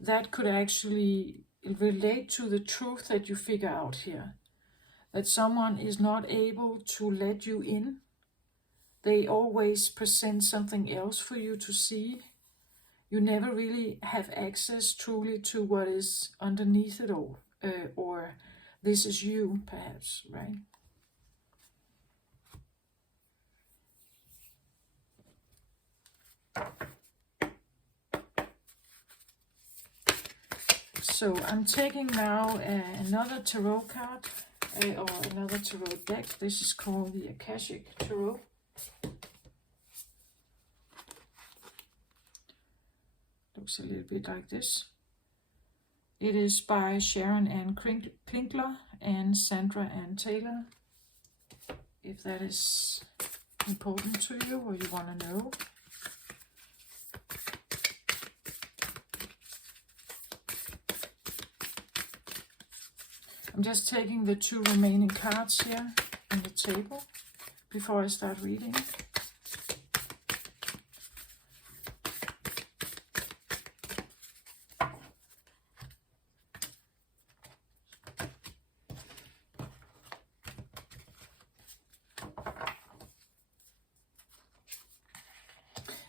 That could actually relate to the truth that you figure out here. That someone is not able to let you in. They always present something else for you to see. You never really have access truly to what is underneath it all. Or this is you, perhaps, right? So I'm taking now another tarot card, or another tarot deck. This is called the Akashic Tarot. Looks a little bit like this. It is by Sharon Ann Klinkler and Sandra Ann Taylor. If that is important to you, or you want to know. I'm just taking the 2 remaining cards here on the table before I start reading.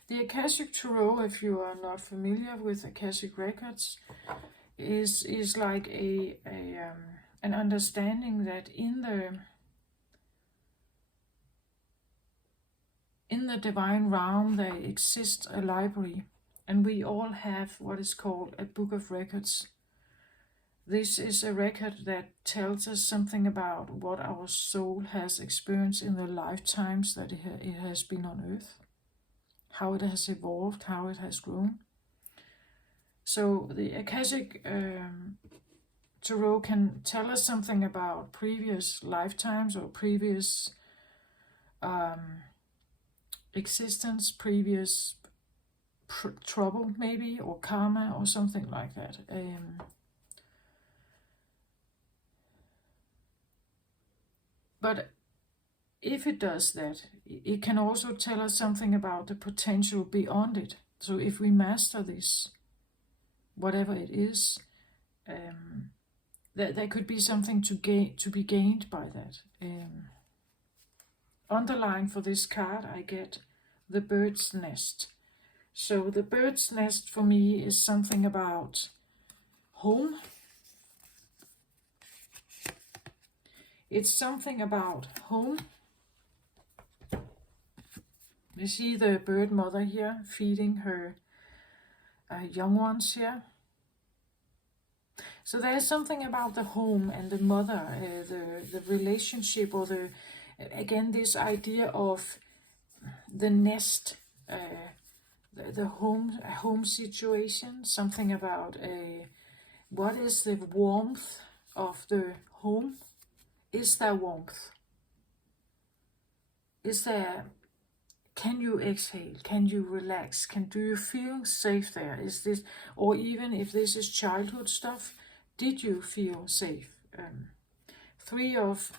The Akashic Tarot, if you are not familiar with Akashic records, is like an understanding that in the divine realm there exists a library, and we all have what is called a book of records. This is a record that tells us something about what our soul has experienced in the lifetimes that it has been on earth, how it has evolved, how it has grown. So the Akashic Tarot can tell us something about previous lifetimes or previous existence, previous trouble maybe, or karma or something like that. But if it does that, it can also tell us something about the potential beyond it. So if we master this, whatever it is, there could be something to be gained by that. Underlying for this card, I get the bird's nest. So the bird's nest for me is something about home. It's something about home. You see the bird mother here feeding her young ones here. So there's something about the home and the mother, the relationship, or again this idea of the nest, the home situation. Something about what is the warmth of the home? Is there warmth? Is there? Can you exhale? Can you relax? Do you feel safe there? Is this, or even if this is childhood stuff, did you feel safe? Three of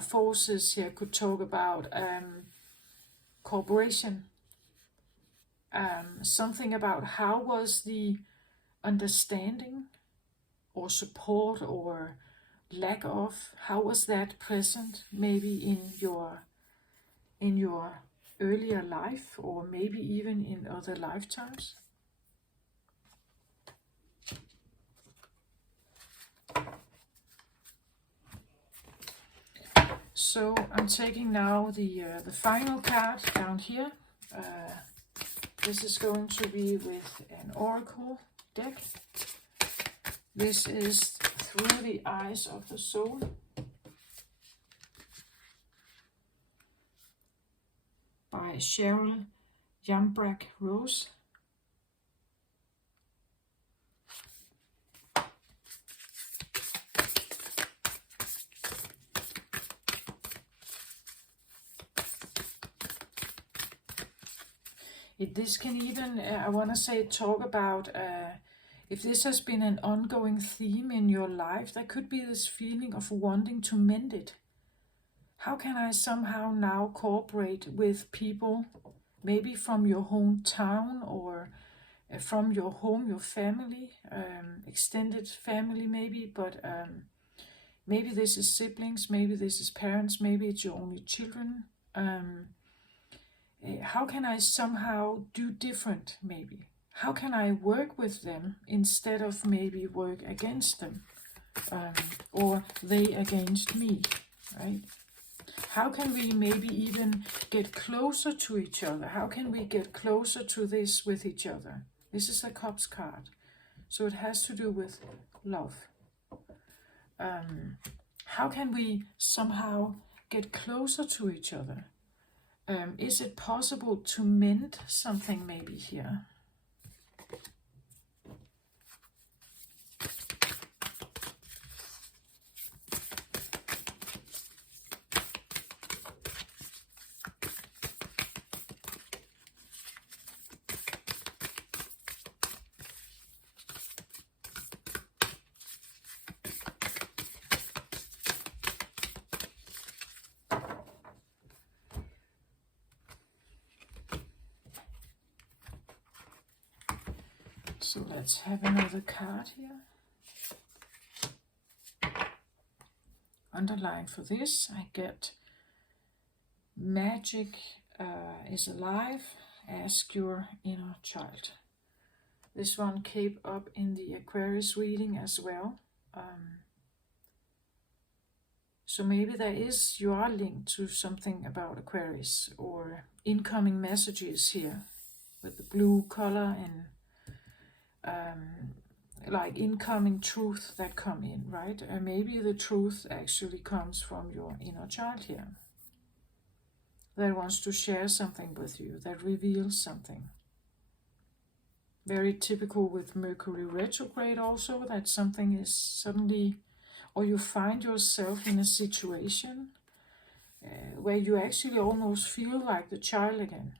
forces here could talk about cooperation. Something about how was the understanding or support or lack of, how was that present maybe in your earlier life, or maybe even in other lifetimes. So I'm taking now the final card down here. This is going to be with an oracle deck. This is Through the Eyes of the Soul. By Cheryl Yambrack Rose. This can even, I want to say, talk about if this has been an ongoing theme in your life, there could be this feeling of wanting to mend it. How can I somehow now cooperate with people, maybe from your hometown or from your home, your family, extended family maybe, but maybe this is siblings, maybe this is parents, maybe it's your only children. How can I somehow do different maybe? How can I work with them instead of maybe work against them, or they against me, right? How can we maybe even get closer to each other? How can we get closer to this with each other? This is a Cups card, so it has to do with love. How can we somehow get closer to each other? Is it possible to mend something maybe here? So let's have another card here. Underlying for this, I get magic is alive, ask your inner child. This one came up in the Aquarius reading as well. So maybe you are linked to something about Aquarius, or incoming messages here with the blue color, and like incoming truth that come in, right? And maybe the truth actually comes from your inner child here, that wants to share something with you, that reveals something. Very typical with Mercury retrograde also, that something is suddenly, or you find yourself in a situation where you actually almost feel like the child again.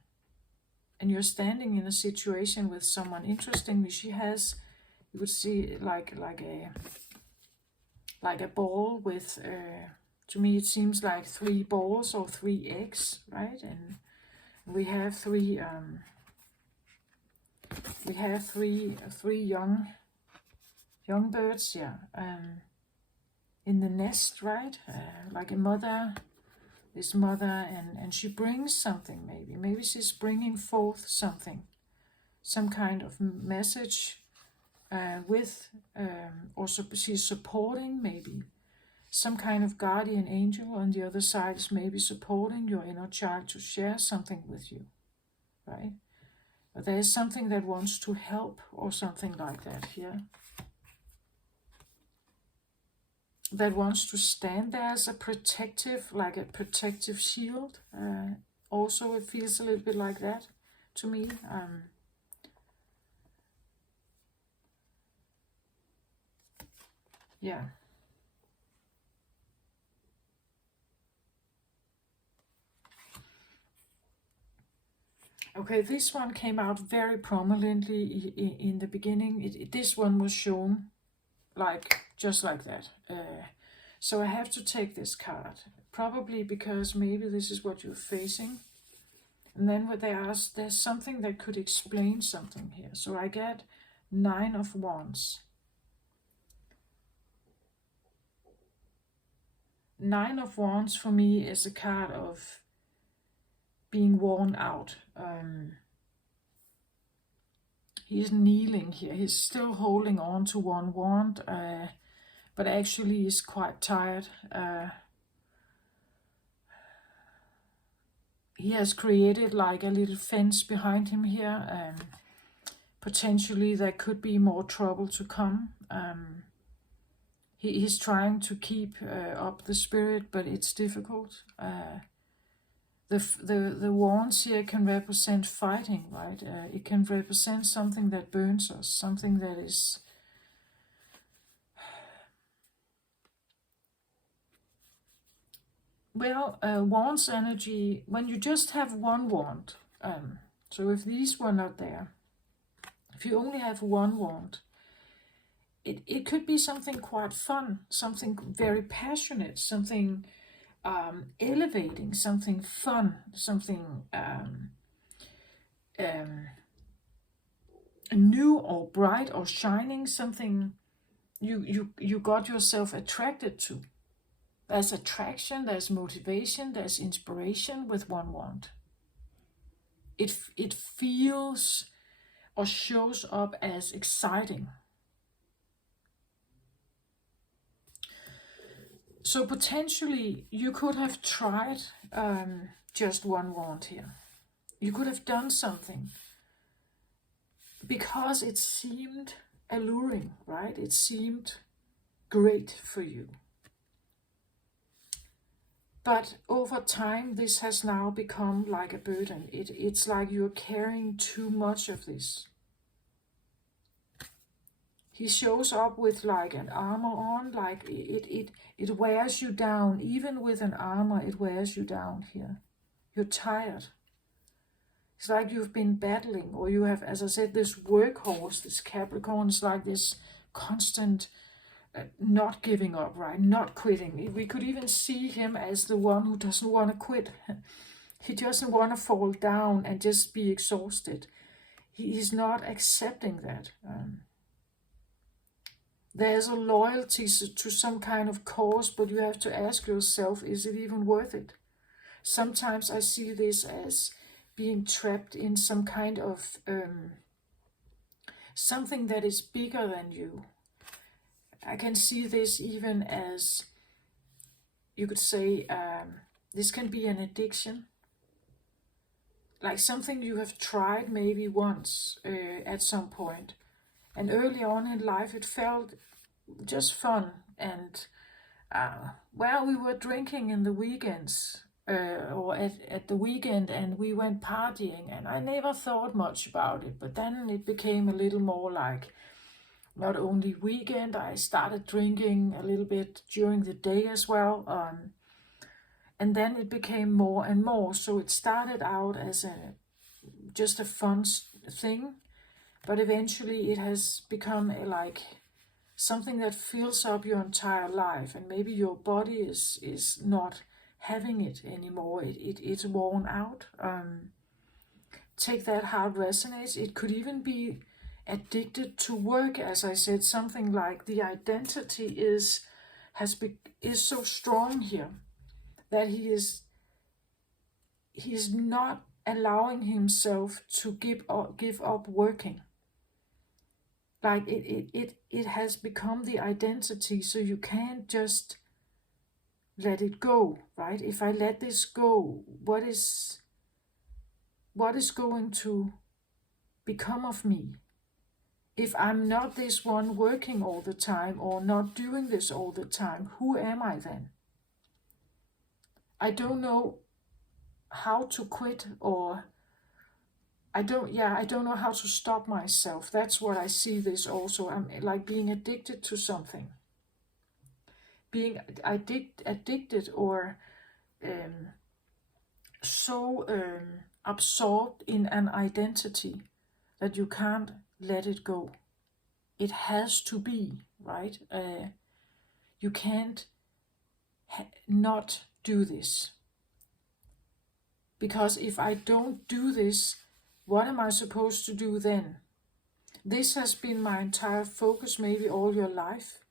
And you're standing in a situation with someone. Interestingly, she has, you would see like a ball with, to me it seems like 3 balls or 3 eggs, right? And we have three young birds, yeah, in the nest, right? Like a mother, this mother, and she brings something. Maybe she's bringing forth something, some kind of message, also she's supporting, maybe some kind of guardian angel on the other side is maybe supporting your inner child to share something with you, right? But there is something that wants to help, or something like that here, that wants to stand there as a protective, like a protective shield. Also, it feels a little bit like that to me. Yeah. Okay, this one came out very prominently in the beginning. This one was shown like just like that. So I have to take this card, probably because maybe this is what you're facing. And then what they ask, there's something that could explain something here. So I get 9 of Wands. 9 of Wands for me is a card of being worn out. He's kneeling here. He's still holding on to one wand, but actually is quite tired. He has created like a little fence behind him here. Potentially there could be more trouble to come. He's trying to keep up the spirit, but it's difficult. The wands here can represent fighting, right? It can represent something that burns us, something that is wands energy. When you just have one wand, so if these were not there, if you only have one wand, it could be something quite fun, something very passionate, something elevating, something fun, something new or bright or shining, something you got yourself attracted to. There's attraction, there's motivation, there's inspiration with one wand. It feels or shows up as exciting. So potentially you could have tried just one wand here. You could have done something because it seemed alluring, right? It seemed great for you. But over time, this has now become like a burden. It's like you're carrying too much of this. He shows up with like an armor on, like it wears you down. Even with an armor, it wears you down here. You're tired. It's like you've been battling, or you have, as I said, this workhorse, this Capricorn is like this constant not giving up, right? Not quitting. We could even see him as the one who doesn't want to quit. He doesn't want to fall down and just be exhausted. He's not accepting that. There's a loyalty to some kind of cause, but you have to ask yourself, is it even worth it? Sometimes I see this as being trapped in some kind of something that is bigger than you. I can see this even as, you could say, this can be an addiction, like something you have tried maybe once at some point, and early on in life it felt just fun, and well, we were drinking in the weekends, or at the weekend, and we went partying, and I never thought much about it, but then it became a little more like not only weekend, I started drinking a little bit during the day as well, and then it became more and more. So it started out as just a fun thing, but eventually it has become like something that fills up your entire life, and maybe your body is not having it anymore. It's worn out. Take that how it resonates. It could even be addicted to work, as I said, something like the identity is so strong here that he is not allowing himself to give up working. Like it has become the identity, so you can't just let it go, right? If I let this go, what is going to become of me? If I'm not this one working all the time or not doing this all the time, who am I then? I don't know how to quit, or I don't know how to stop myself. That's what I see this also. I'm like being addicted to something. Being addicted or so absorbed in an identity that you can't let it go. It has to be, right? You can't not do this. Because if I don't do this, what am I supposed to do then? This has been my entire focus, maybe all your life.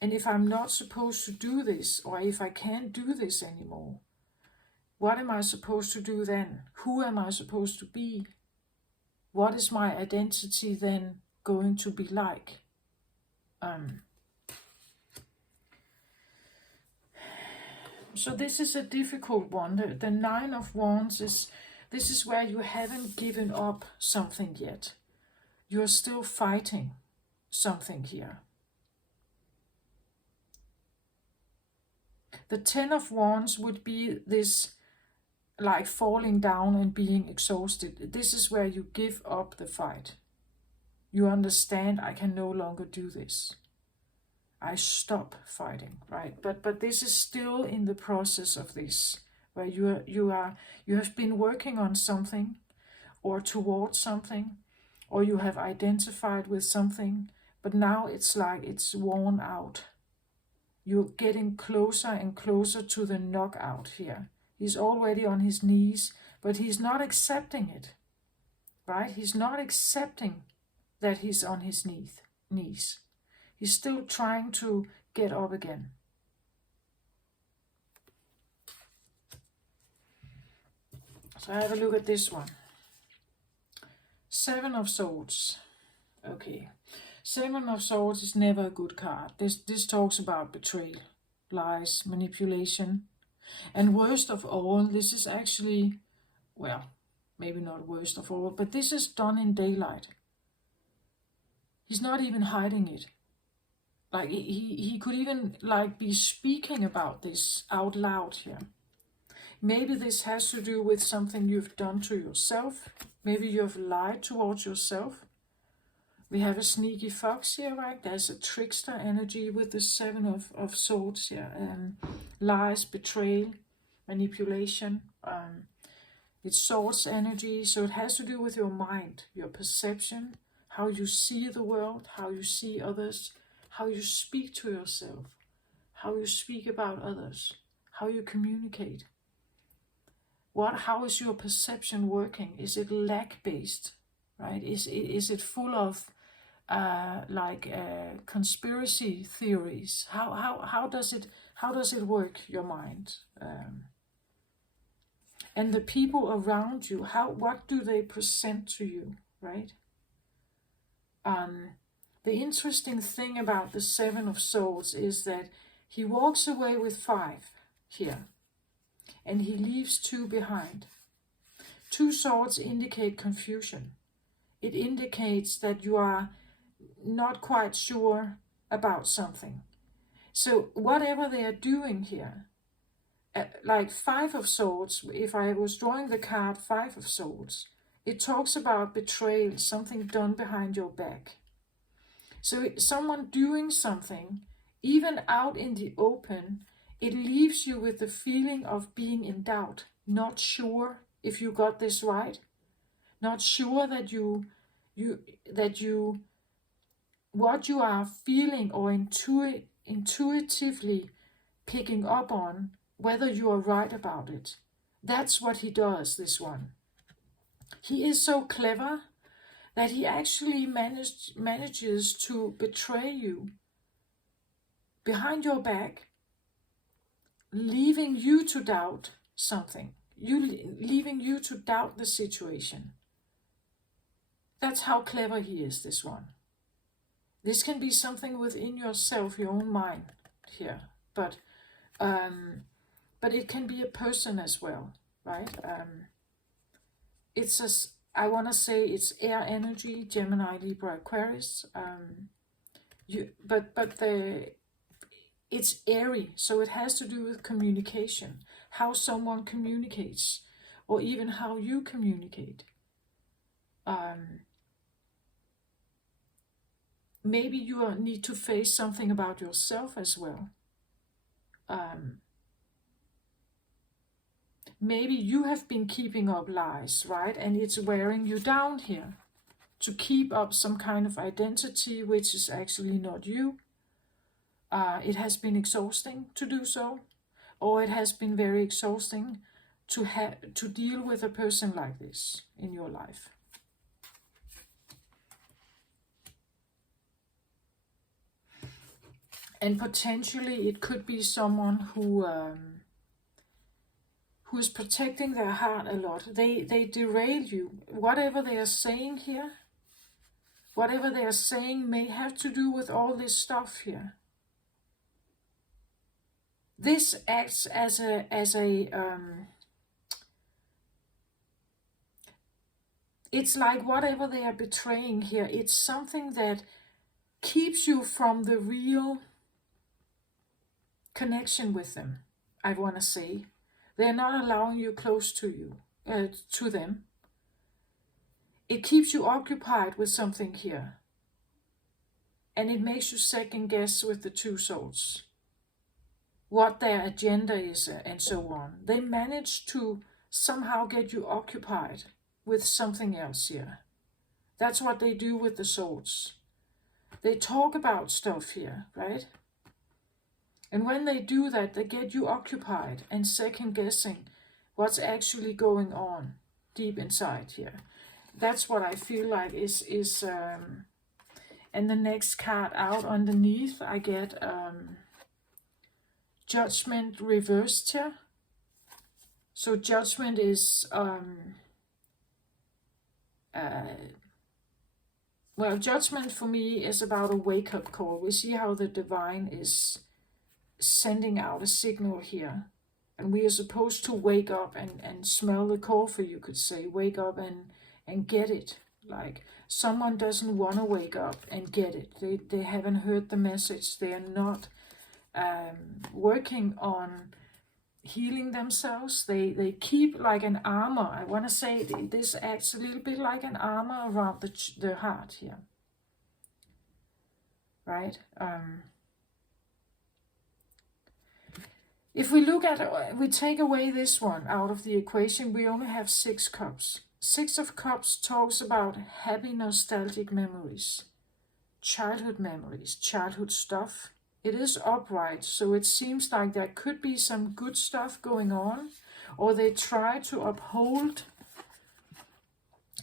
And if I'm not supposed to do this, or if I can't do this anymore, what am I supposed to do then? Who am I supposed to be? What is my identity then going to be like? So this is a difficult one. The Nine of Wands this is where you haven't given up something yet. You're still fighting something here. The Ten of Wands would be this like falling down and being exhausted. This is where you give up the fight. You understand, I can no longer do this. I stop fighting, right? But this is still in the process of this, where you have been working on something, or towards something, or you have identified with something, but now it's like it's worn out. You're getting closer and closer to the knockout here. He's already on his knees, but he's not accepting it, right? He's not accepting that he's on his knees. He's still trying to get up again. So have a look at this one. Seven of Swords. Okay. Seven of Swords is never a good card. This talks about betrayal, lies, manipulation. And worst of all, this is actually, well, maybe not worst of all, but this is done in daylight. He's not even hiding it. Like he could even like be speaking about this out loud here. Maybe this has to do with something you've done to yourself. Maybe you've lied towards yourself. We have a sneaky fox here, right? There's a trickster energy with the Seven of Swords here. Lies, betrayal, manipulation. It's swords energy, so it has to do with your mind, your perception, how you see the world, how you see others, how you speak to yourself, how you speak about others, how you communicate. How is your perception working? Is it lack-based, right? Is it full of conspiracy theories? How does it work, your mind? And the people around you, what do they present to you, right? The interesting thing about the Seven of Swords is that he walks away with 5 here, and he leaves 2 behind. 2 swords indicate confusion. It indicates that you are not quite sure about something. So whatever they are doing here, like 5 of Swords, if I was drawing the card 5 of Swords, it talks about betrayal, something done behind your back. So someone doing something, even out in the open, it leaves you with the feeling of being in doubt, not sure if you got this right, not sure that what you are feeling or intuitively picking up on, whether you are right about it. That's what he does, this one. He is so clever that he actually manages to betray you behind your back, leaving you to doubt something, leaving you to doubt the situation. That's how clever he is, this one. This can be something within yourself, your own mind here, but it can be a person as well, right? I want to say it's air energy, Gemini, Libra, Aquarius. It's airy, so it has to do with communication, how someone communicates, or even how you communicate. Maybe you need to face something about yourself as well. Maybe you have been keeping up lies, right? And it's wearing you down here to keep up some kind of identity, which is actually not you. It has been exhausting to do so, or it has been very exhausting to deal with a person like this in your life. And potentially it could be someone who is protecting their heart a lot. They derail you. Whatever they are saying here, whatever they are saying may have to do with all this stuff here. This acts as a it's like whatever they are betraying here, it's something that keeps you from the real connection with them, I want to say. They're not allowing you close to them. It keeps you occupied with something here. And it makes you second guess with the 2 swords what their agenda is and so on. They manage to somehow get you occupied with something else here. That's what they do with the swords. They talk about stuff here, right? And when they do that, they get you occupied and second guessing what's actually going on deep inside here. That's what I feel like is and the next card out underneath, I get Judgment reversed here. So Judgment is well, Judgment for me is about a wake-up call. We see how the divine is sending out a signal here, and we are supposed to wake up and smell the coffee, you could say. Wake up and get it. Like, someone doesn't want to wake up and get it. They haven't heard the message. They are not working on healing themselves. They keep like an armor. I want to say this acts a little bit like an armor around the heart here, right? If we look at, we take away this one out of the equation, we only have 6 cups. 6 of Cups talks about happy nostalgic memories, childhood stuff. It is upright, so it seems like there could be some good stuff going on, or they try to uphold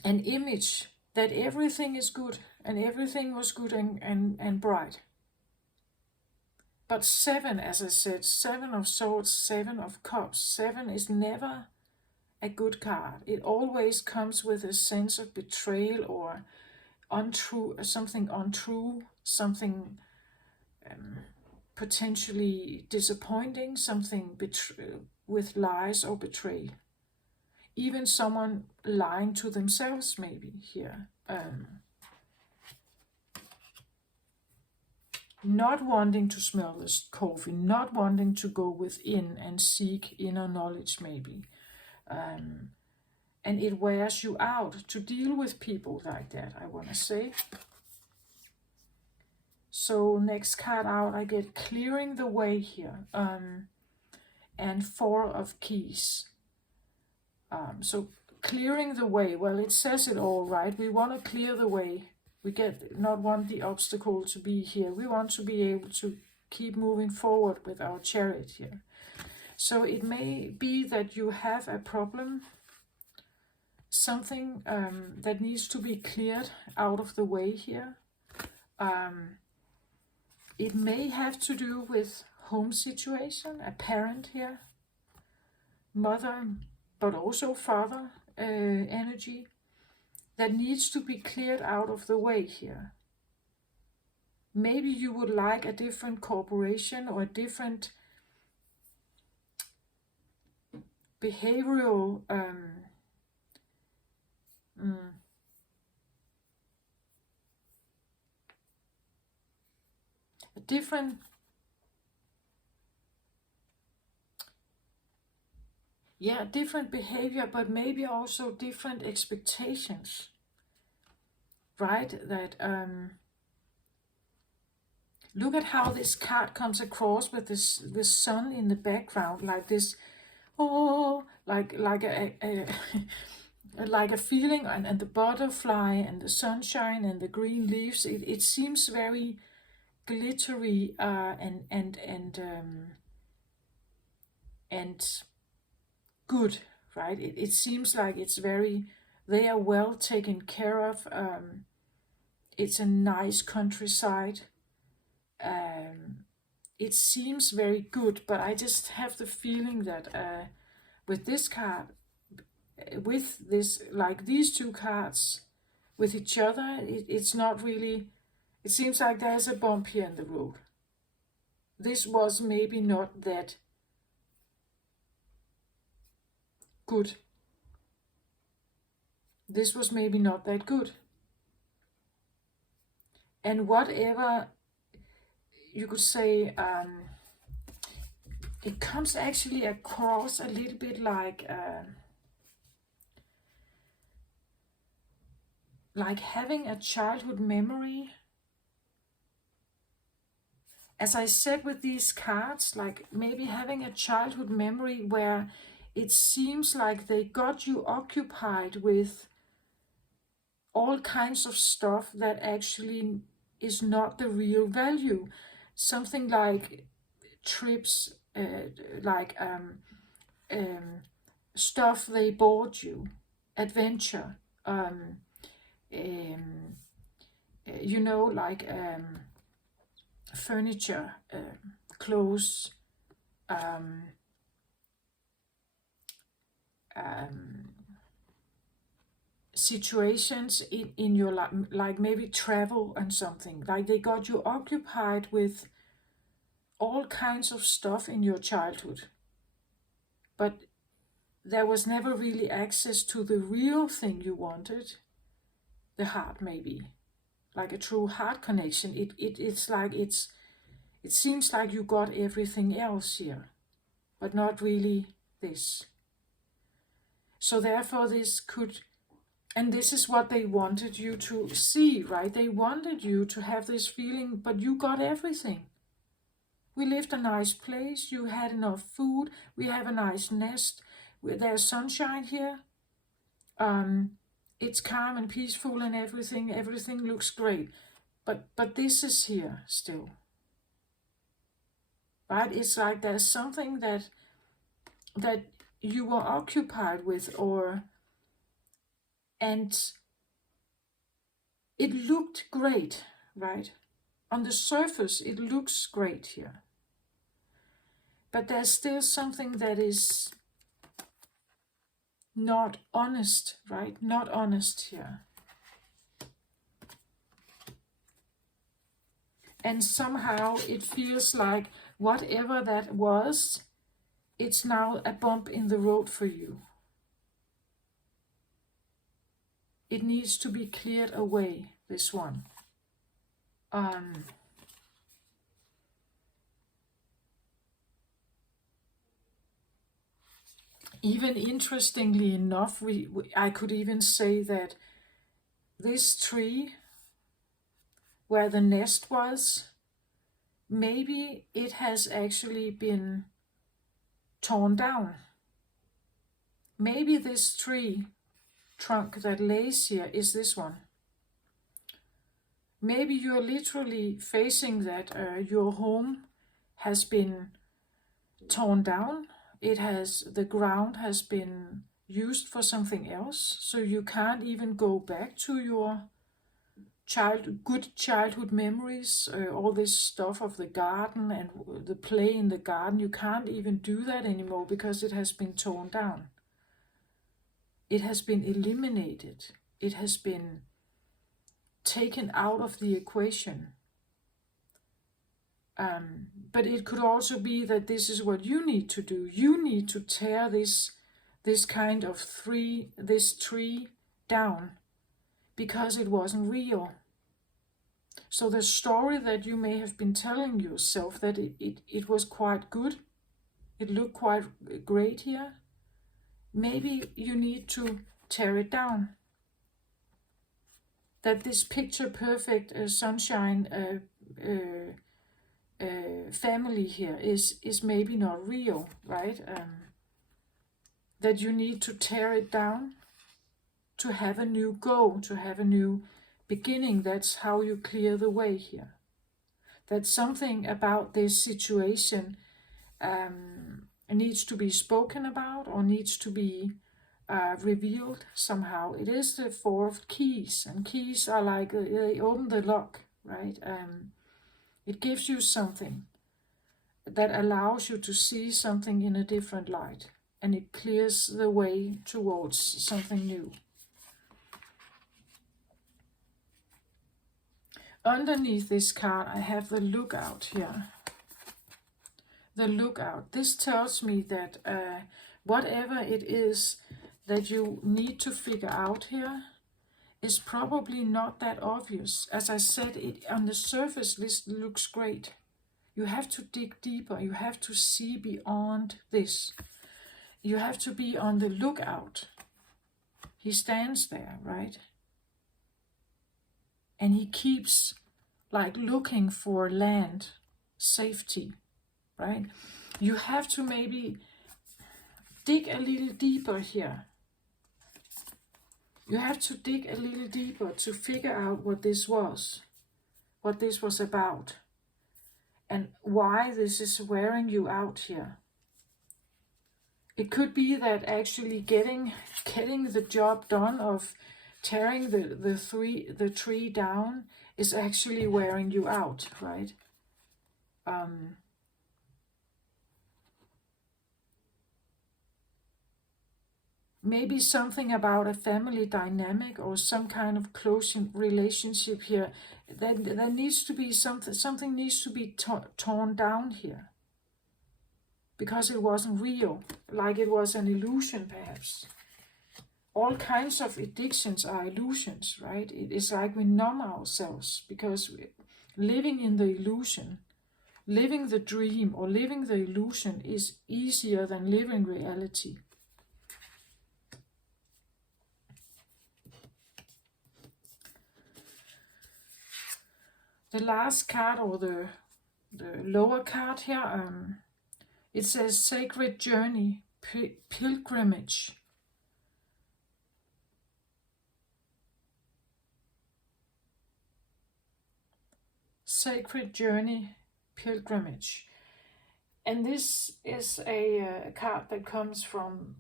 an image that everything is good and everything was good and bright. But 7, as I said, 7 of Swords, 7 of Cups, 7 is never a good card. It always comes with a sense of betrayal or untrue, something untrue, something potentially disappointing, something with lies or betrayal. Even someone lying to themselves, maybe here. Not wanting to smell this coffee, not wanting to go within and seek inner knowledge, maybe. And it wears you out to deal with people like that, I want to say. So next card out, I get clearing the way here. And Four of Keys. So clearing the way, well, it says it all, right? We want to clear the way. We not want the obstacle to be here. We want to be able to keep moving forward with our Chariot here. So it may be that you have a problem, something that needs to be cleared out of the way here. It may have to do with home situation, a parent here, mother, but also father energy that needs to be cleared out of the way here. Maybe you would like a different corporation or a different behavioral a different different behavior, but maybe also different expectations, right? That look at how this card comes across with this sun in the background, like this, like a like a feeling, and the butterfly and the sunshine and the green leaves. It seems very glittery and good, right? It seems like they are well taken care of. It's a nice countryside. It seems very good, but I just have the feeling that with this card, with this, like these two cards with each other, it's not really, it seems like there's a bump here in the road. This was maybe not that good. This was maybe not that good. And whatever you could say, it comes actually across a little bit like having a childhood memory. As I said with these cards, like maybe having a childhood memory where it seems like they got you occupied with all kinds of stuff that actually is not the real value. Something like trips, stuff they bought you, adventure, you know, like furniture, clothes, situations in your life, like maybe travel and something, like they got you occupied with all kinds of stuff in your childhood, but there was never really access to the real thing you wanted, the heart, maybe like a true heart connection. It's like it seems like you got everything else here, but not really this. So therefore this could, and this is what they wanted you to see, right? They wanted you to have this feeling, but you got everything. We lived a nice place, you had enough food, we have a nice nest, there's sunshine here, it's calm and peaceful and everything looks great. But this is here still. Right? It's like there's something that you were occupied with, and it looked great, right? On the surface, it looks great here. But there's still something that is not honest, right? Not honest here. And somehow it feels like whatever that was, it's now a bump in the road for you. It needs to be cleared away, this one. Even interestingly enough, I could even say that this tree where the nest was, maybe it has actually been torn down. Maybe this tree trunk that lays here is this one. Maybe you're literally facing that your home has been torn down. The ground has been used for something else, so you can't even go back to your good childhood memories, all this stuff of the garden and the play in the garden. You can't even do that anymore because it has been torn down. It has been eliminated. It has been taken out of the equation. But it could also be that this is what you need to do. You need to tear this kind of this tree down because it wasn't real. So the story that you may have been telling yourself, that it was quite good, it looked quite great here, maybe you need to tear it down. That this picture perfect sunshine family here is maybe not real, right? That you need to tear it down to have a new go, to have a new beginning. That's how you clear the way here. That something about this situation needs to be spoken about or needs to be revealed somehow. It is the Four of Keys, and keys are like they open the lock, right? It gives you something that allows you to see something in a different light, and it clears the way towards something new. Underneath this card, I have the Lookout here. The Lookout. This tells me that whatever it is that you need to figure out here is probably not that obvious. As I said, on the surface, this looks great. You have to dig deeper. You have to see beyond this. You have to be on the lookout. He stands there, right? And he keeps like looking for land, safety, right? You have to maybe dig a little deeper here. You have to dig a little deeper to figure out what this was about, and why this is wearing you out here. It could be that actually getting the job done of tearing the tree down is actually wearing you out, right? Maybe something about a family dynamic or some kind of close relationship here. There needs to be something needs to be torn down here. Because it wasn't real, like it was an illusion perhaps. All kinds of addictions are illusions, right? It is like we numb ourselves because living in the illusion, living the dream or living the illusion is easier than living reality. The last card, or the lower card here, it says Sacred Journey, Pilgrimage. Sacred Journey, Pilgrimage. And this is a card that comes from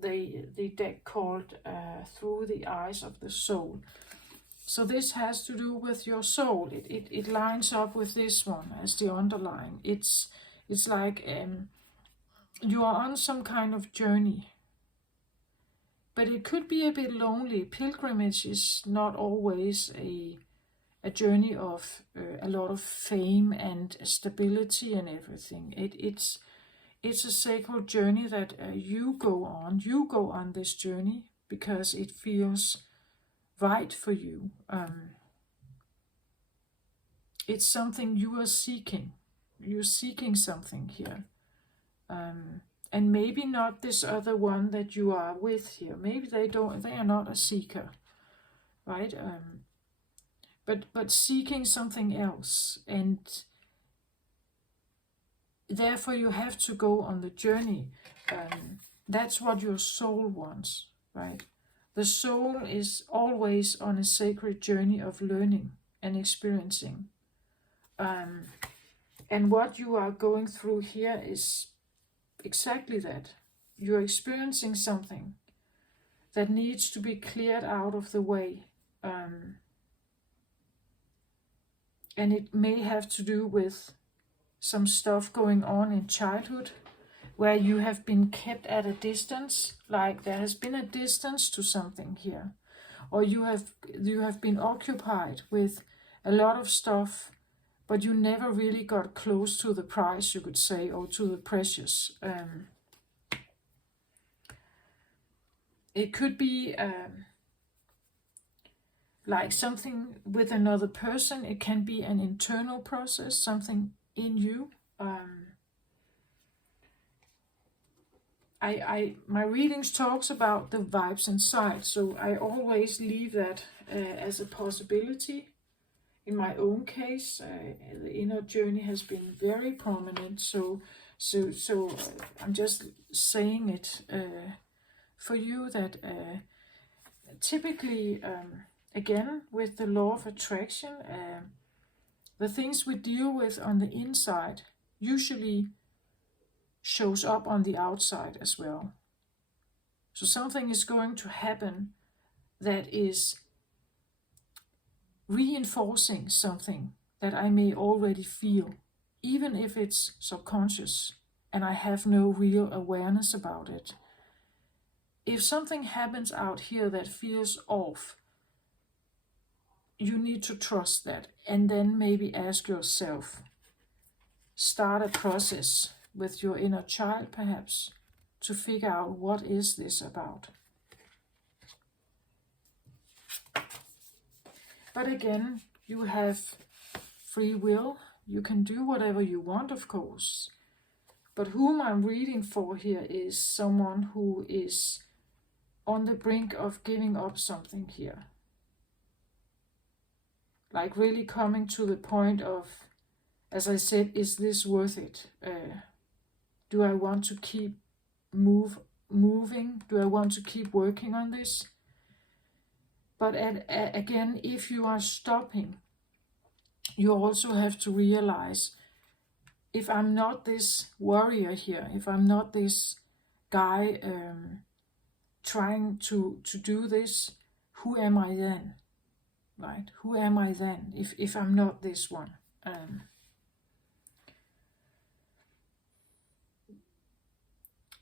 the deck called Through the Eyes of the Soul. So this has to do with your soul. It lines up with this one as the underline. It's like you are on some kind of journey. but it could be a bit lonely. Pilgrimage is not always a journey of a lot of fame and stability and everything. It's a sacred journey that you go on. You go on this journey because it feels right for you. It's something you are seeking. You're seeking something here. And maybe not this other one that you are with here. Maybe they are not a seeker, right? But seeking something else, and therefore you have to go on the journey. That's what your soul wants, right? The soul is always on a sacred journey of learning and experiencing. And what you are going through here is exactly that. You're experiencing something that needs to be cleared out of the way. And it may have to do with some stuff going on in childhood where you have been kept at a distance, like there has been a distance to something here, or you have been occupied with a lot of stuff, but you never really got close to the prize, you could say, or to the precious. It could be like something with another person. It can be an internal process, something in you. My readings talks about the vibes inside, so I always leave that as a possibility. In my own case, the inner journey has been very prominent, so I'm just saying it for you that typically, again, with the law of attraction, the things we deal with on the inside usually shows up on the outside as well. So something is going to happen that is reinforcing something that I may already feel, even if it's subconscious and I have no real awareness about it. If something happens out here that feels off, you need to trust that, and then maybe ask yourself, start a process with your inner child perhaps, to figure out what is this about. But again, you have free will. You can do whatever you want, of course. But whom I'm reading for here is someone who is on the brink of giving up something here. Like really coming to the point of, as I said, is this worth it? Do I want to keep moving? Do I want to keep working on this? But again, if you are stopping, you also have to realize, if I'm not this warrior here, if I'm not this guy trying to do this, who am I then? Right? Who am I then if I'm not this one?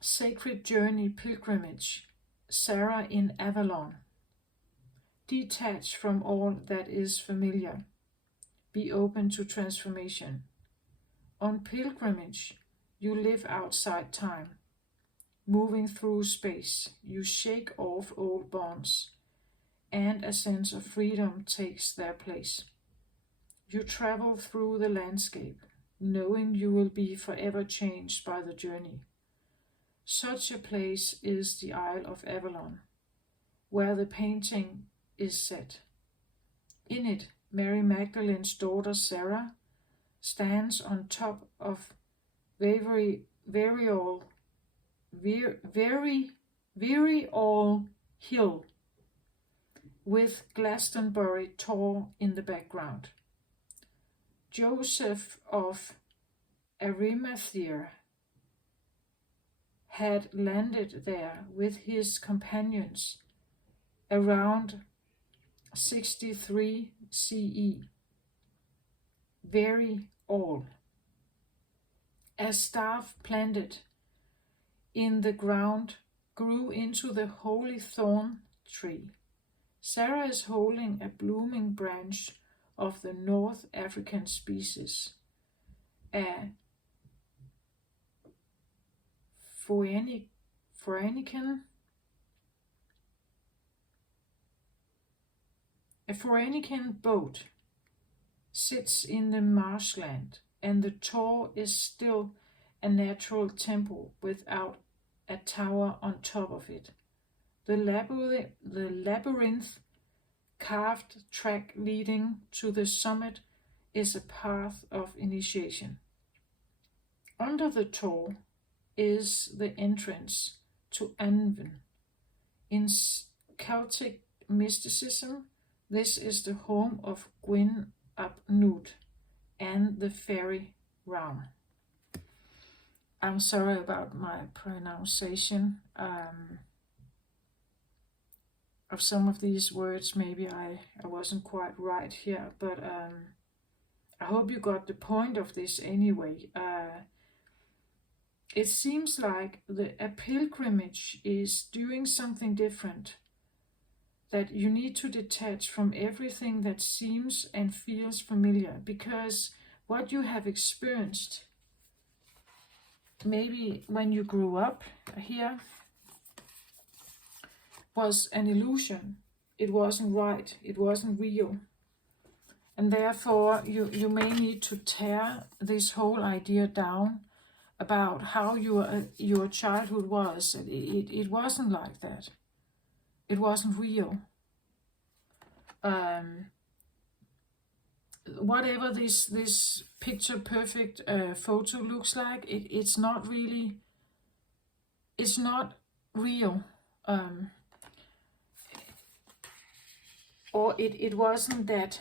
Sacred journey, pilgrimage, Sarah in Avalon. Detach from all that is familiar. Be open to transformation. On pilgrimage, you live outside time. Moving through space, you shake off old bonds, and a sense of freedom takes their place. You travel through the landscape, knowing you will be forever changed by the journey. Such a place is the Isle of Avalon, where the painting is set. In it, Mary Magdalene's daughter Sarah stands on top of very all hill, with Glastonbury tall in the background. Joseph of Arimathea had landed there with his companions around 63 CE. Very all. A staff planted in the ground grew into the holy thorn tree. Sarah is holding a blooming branch of the North African species, a Phoenician boat sits in the marshland, and the Tor is still a natural temple without a tower on top of it. The labyrinth carved track leading to the summit is a path of initiation. Under the Tor is the entrance to Anvin. In Celtic mysticism, this is the home of Gwyn ap Nudd and the fairy realm. I'm sorry about my pronunciation of some of these words. Maybe I wasn't quite right here, but I hope you got the point of this anyway. It seems like a pilgrimage is doing something different, that you need to detach from everything that seems and feels familiar, because what you have experienced, maybe when you grew up here, was an illusion. It wasn't right. It wasn't real. And therefore, you may need to tear this whole idea down about how your childhood was. It wasn't like that. It wasn't real. Whatever this picture perfect photo looks like, it's not really. It's not real. Or it wasn't that.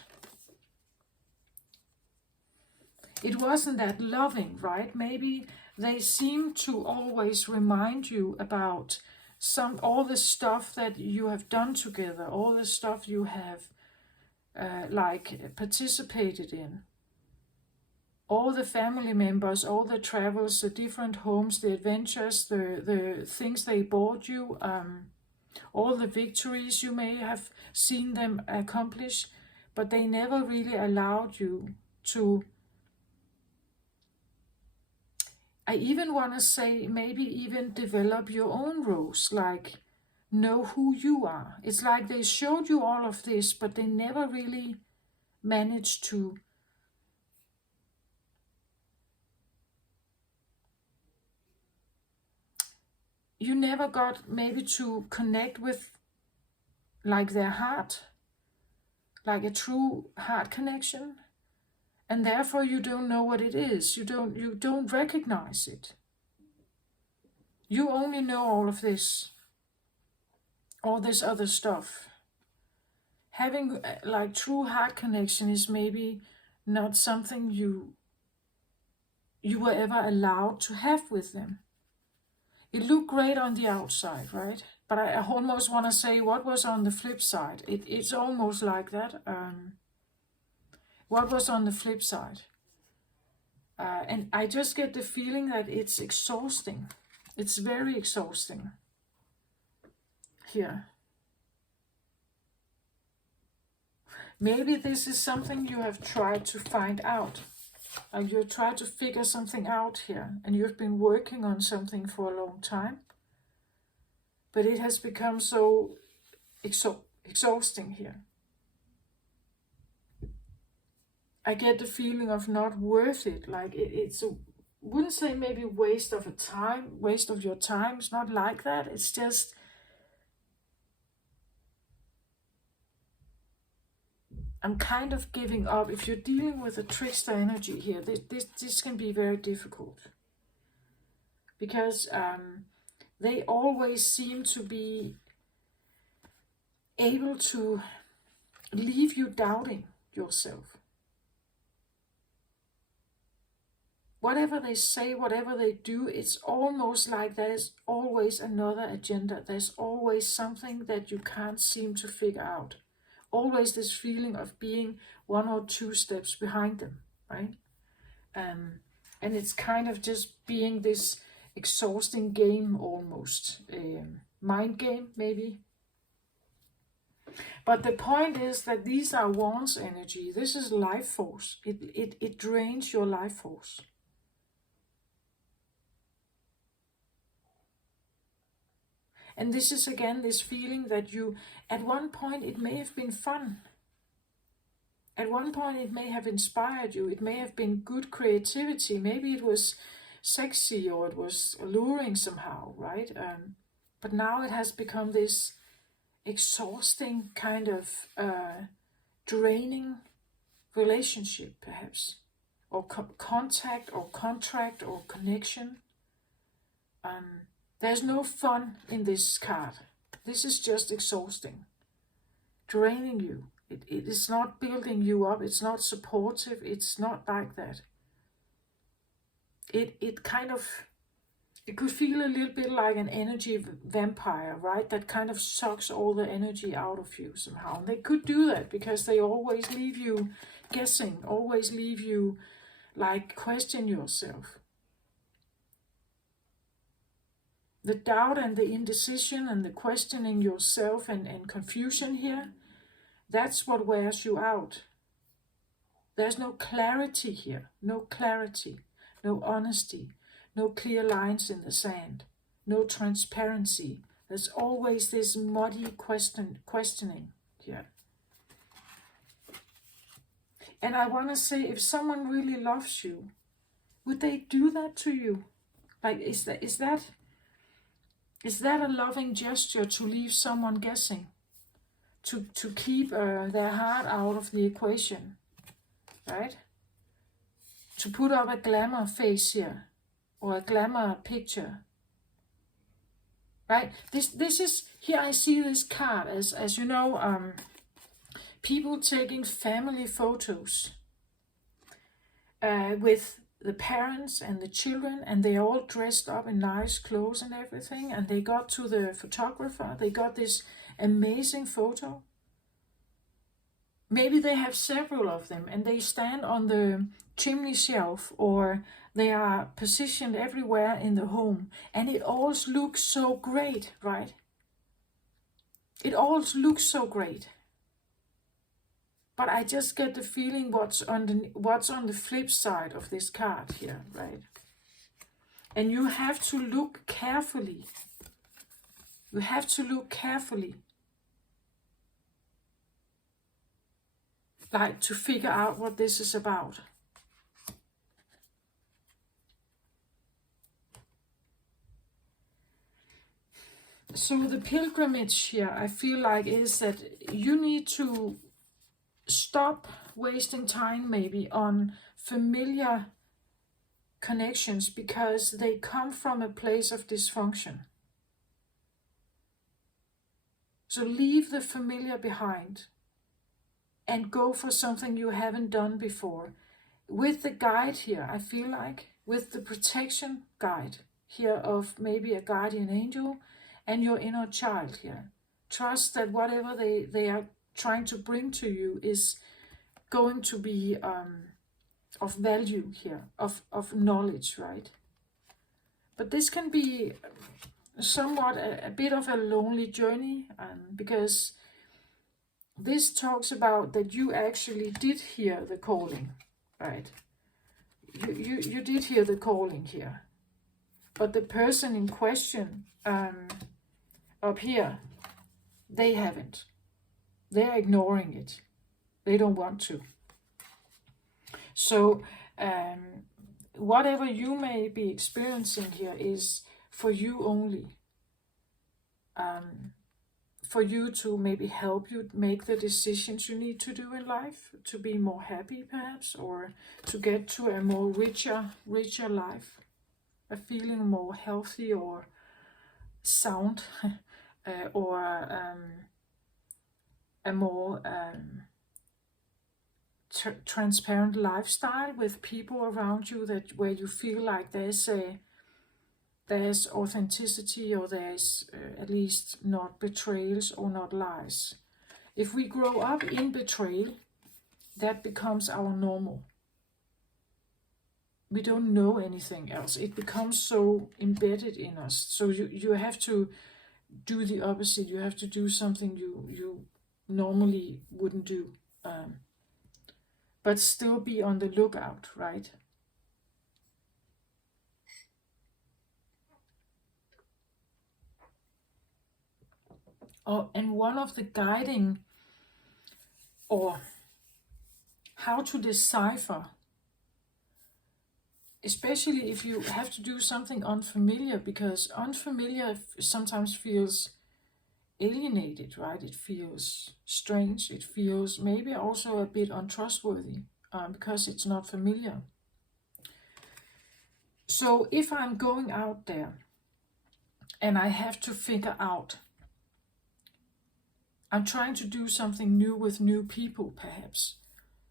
It wasn't that loving, right? Maybe they seem to always remind you about all the stuff that you have done together, all the stuff you have participated in, all the family members, all the travels, the different homes, the adventures, the things they bought you, all the victories you may have seen them accomplish, but they never really allowed you to. I even want to say maybe even develop your own roles, like know who you are. It's like they showed you all of this, but they never really managed to you never got maybe to connect with like their heart, like a true heart connection. And therefore you don't know what it is. You don't recognize it. You only know all of this, all this other stuff. Having like true heart connection is maybe not something you were ever allowed to have with them. It looked great on the outside, right? But I almost want to say, what was on the flip side? It's almost like that. What was on the flip side? And I just get the feeling that it's exhausting. It's very exhausting here. Maybe this is something you have tried to find out. You tried to figure something out here, and you've been working on something for a long time. But it has become so exhausting here. I get the feeling of not worth it. Like it's a, wouldn't say maybe waste of your time. It's not like that. It's just I'm kind of giving up. If you're dealing with a trickster energy here, this can be very difficult. Because they always seem to be able to leave you doubting yourself. Whatever they say, whatever they do, it's almost like there's always another agenda. There's always something that you can't seem to figure out. Always this feeling of being 1 or 2 steps behind them, right? And it's kind of just being this exhausting game almost. Mind game, maybe. But the point is that these are Wands energy. This is life force. It drains your life force. And this is again this feeling that you, at one point it may have been fun. At one point it may have inspired you. It may have been good creativity. Maybe it was sexy or it was alluring somehow, right? But now it has become this exhausting kind of draining relationship, perhaps, or contact or contract or connection. There's no fun in this card. This is just exhausting, draining you. It is not building you up. It's not supportive. It's not like that. It kind of, it could feel a little bit like an energy vampire, right? That kind of sucks all the energy out of you somehow. And they could do that because they always leave you guessing, always leave you like question yourself. The doubt and the indecision and the questioning yourself and confusion here, that's what wears you out. There's no clarity here, no clarity, no honesty, no clear lines in the sand, no transparency. There's always this muddy questioning here. And I want to say, if someone really loves you, would they do that to you? Like, is that a loving gesture to leave someone guessing? To keep their heart out of the equation, right? To put up a glamour face here, or a glamour picture, right? This is, here I see this card as you know, people taking family photos with the parents and the children, and they all dressed up in nice clothes and everything, and they got to the photographer, they got this amazing photo. Maybe they have several of them and they stand on the chimney shelf, or they are positioned everywhere in the home, and it all looks so great, right? It all looks so great. But I just get the feeling what's on the flip side of this card here, right? And you have to look carefully. You have to look carefully. Like, to figure out what this is about. So the pilgrimage here, I feel like, is that you need to stop wasting time maybe on familiar connections, because they come from a place of dysfunction. So leave the familiar behind and go for something you haven't done before. With the guide here, I feel like, with the protection guide here of maybe a guardian angel and your inner child here. Trust that whatever they are trying to bring to you is going to be of value here, of knowledge, right? But this can be somewhat a bit of a lonely journey, because this talks about that you actually did hear the calling, right? You did hear the calling here. But the person in question up here, they haven't. They're ignoring it. They don't want to. So whatever you may be experiencing here is for you only. For you to maybe help you make the decisions you need to do in life, to be more happy perhaps, or to get to a more richer life, a feeling more healthy or sound, or a more transparent lifestyle with people around you, that where you feel like there's authenticity, or there's at least not betrayals or not lies. If we grow up in betrayal, that becomes our normal. we don't know anything else. It becomes so embedded in us. So you have to do the opposite. You have to do something you normally wouldn't do, but still be on the lookout, right? Oh, and one of the guiding, or how to decipher, especially if you have to do something unfamiliar, because unfamiliar sometimes feels alienated, right? It feels strange. It feels maybe also a bit untrustworthy, because it's not familiar. So if I'm going out there and I have to figure out, I'm trying to do something new with new people, perhaps.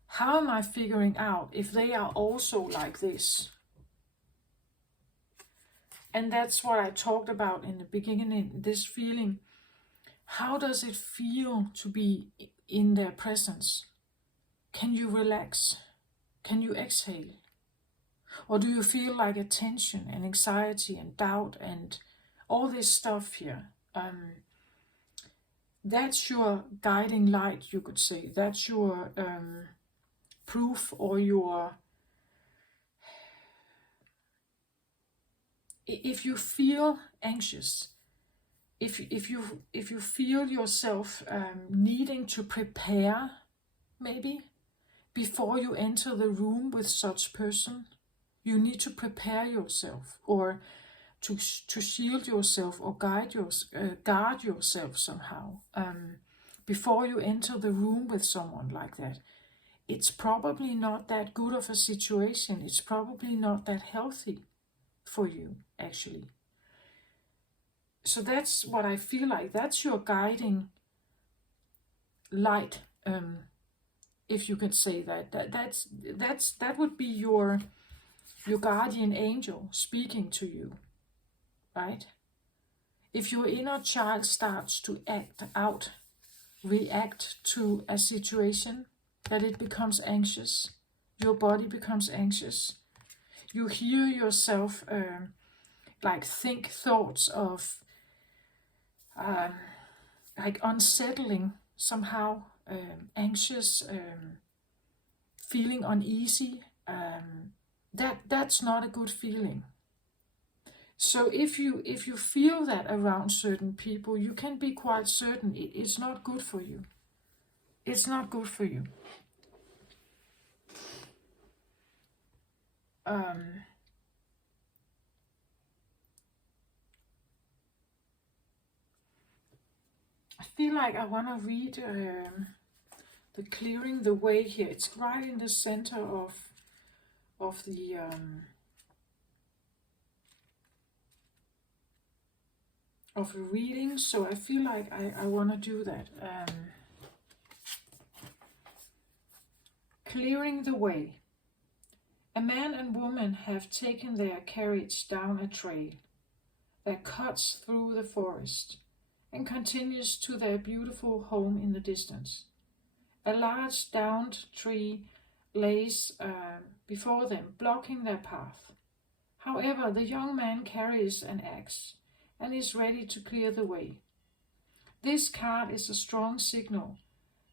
How am I figuring out if they are also like this? And that's what I talked about in the beginning, this feeling. How does it feel to be in their presence? Can you relax? Can you exhale? Or do you feel like a tension and anxiety and doubt and all this stuff here? That's your guiding light, you could say. That's your proof, or your... If you feel anxious, if you feel yourself needing to prepare, maybe before you enter the room with such person, you need to prepare yourself, or to shield yourself, or guard yourself somehow, before you enter the room with someone like that. It's probably not that good of a situation. It's probably not that healthy for you, actually. So that's what I feel like. That's your guiding light, if you could say that. That would be your guardian angel speaking to you, right? If your inner child starts to react to a situation, that it becomes anxious, your body becomes anxious, you hear yourself like think thoughts of like unsettling somehow, anxious, feeling uneasy, that's not a good feeling. So if you feel that around certain people, you can be quite certain it's not good for you. It's not good for you. I feel like I want to read the clearing the way here. It's right in the center of the reading, so I feel like I want to do that. Clearing the way. A man and woman have taken their carriage down a trail that cuts through the forest and continues to their beautiful home in the distance. A large downed tree lays before them, blocking their path. However, the young man carries an axe and is ready to clear the way. This card is a strong signal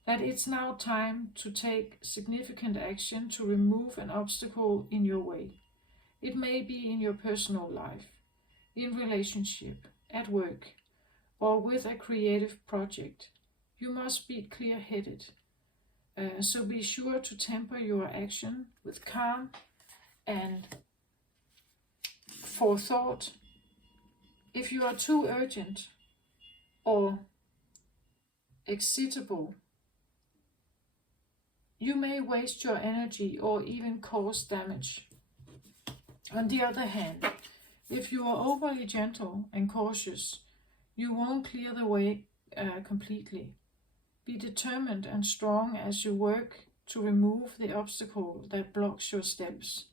that it's now time to take significant action to remove an obstacle in your way. It may be in your personal life, in relationship, at work, or with a creative project. You must be clear-headed. So be sure to temper your action with calm and forethought. If you are too urgent or excitable, you may waste your energy or even cause damage. On the other hand, if you are overly gentle and cautious, you won't clear the way completely. Be determined and strong as you work to remove the obstacle that blocks your steps.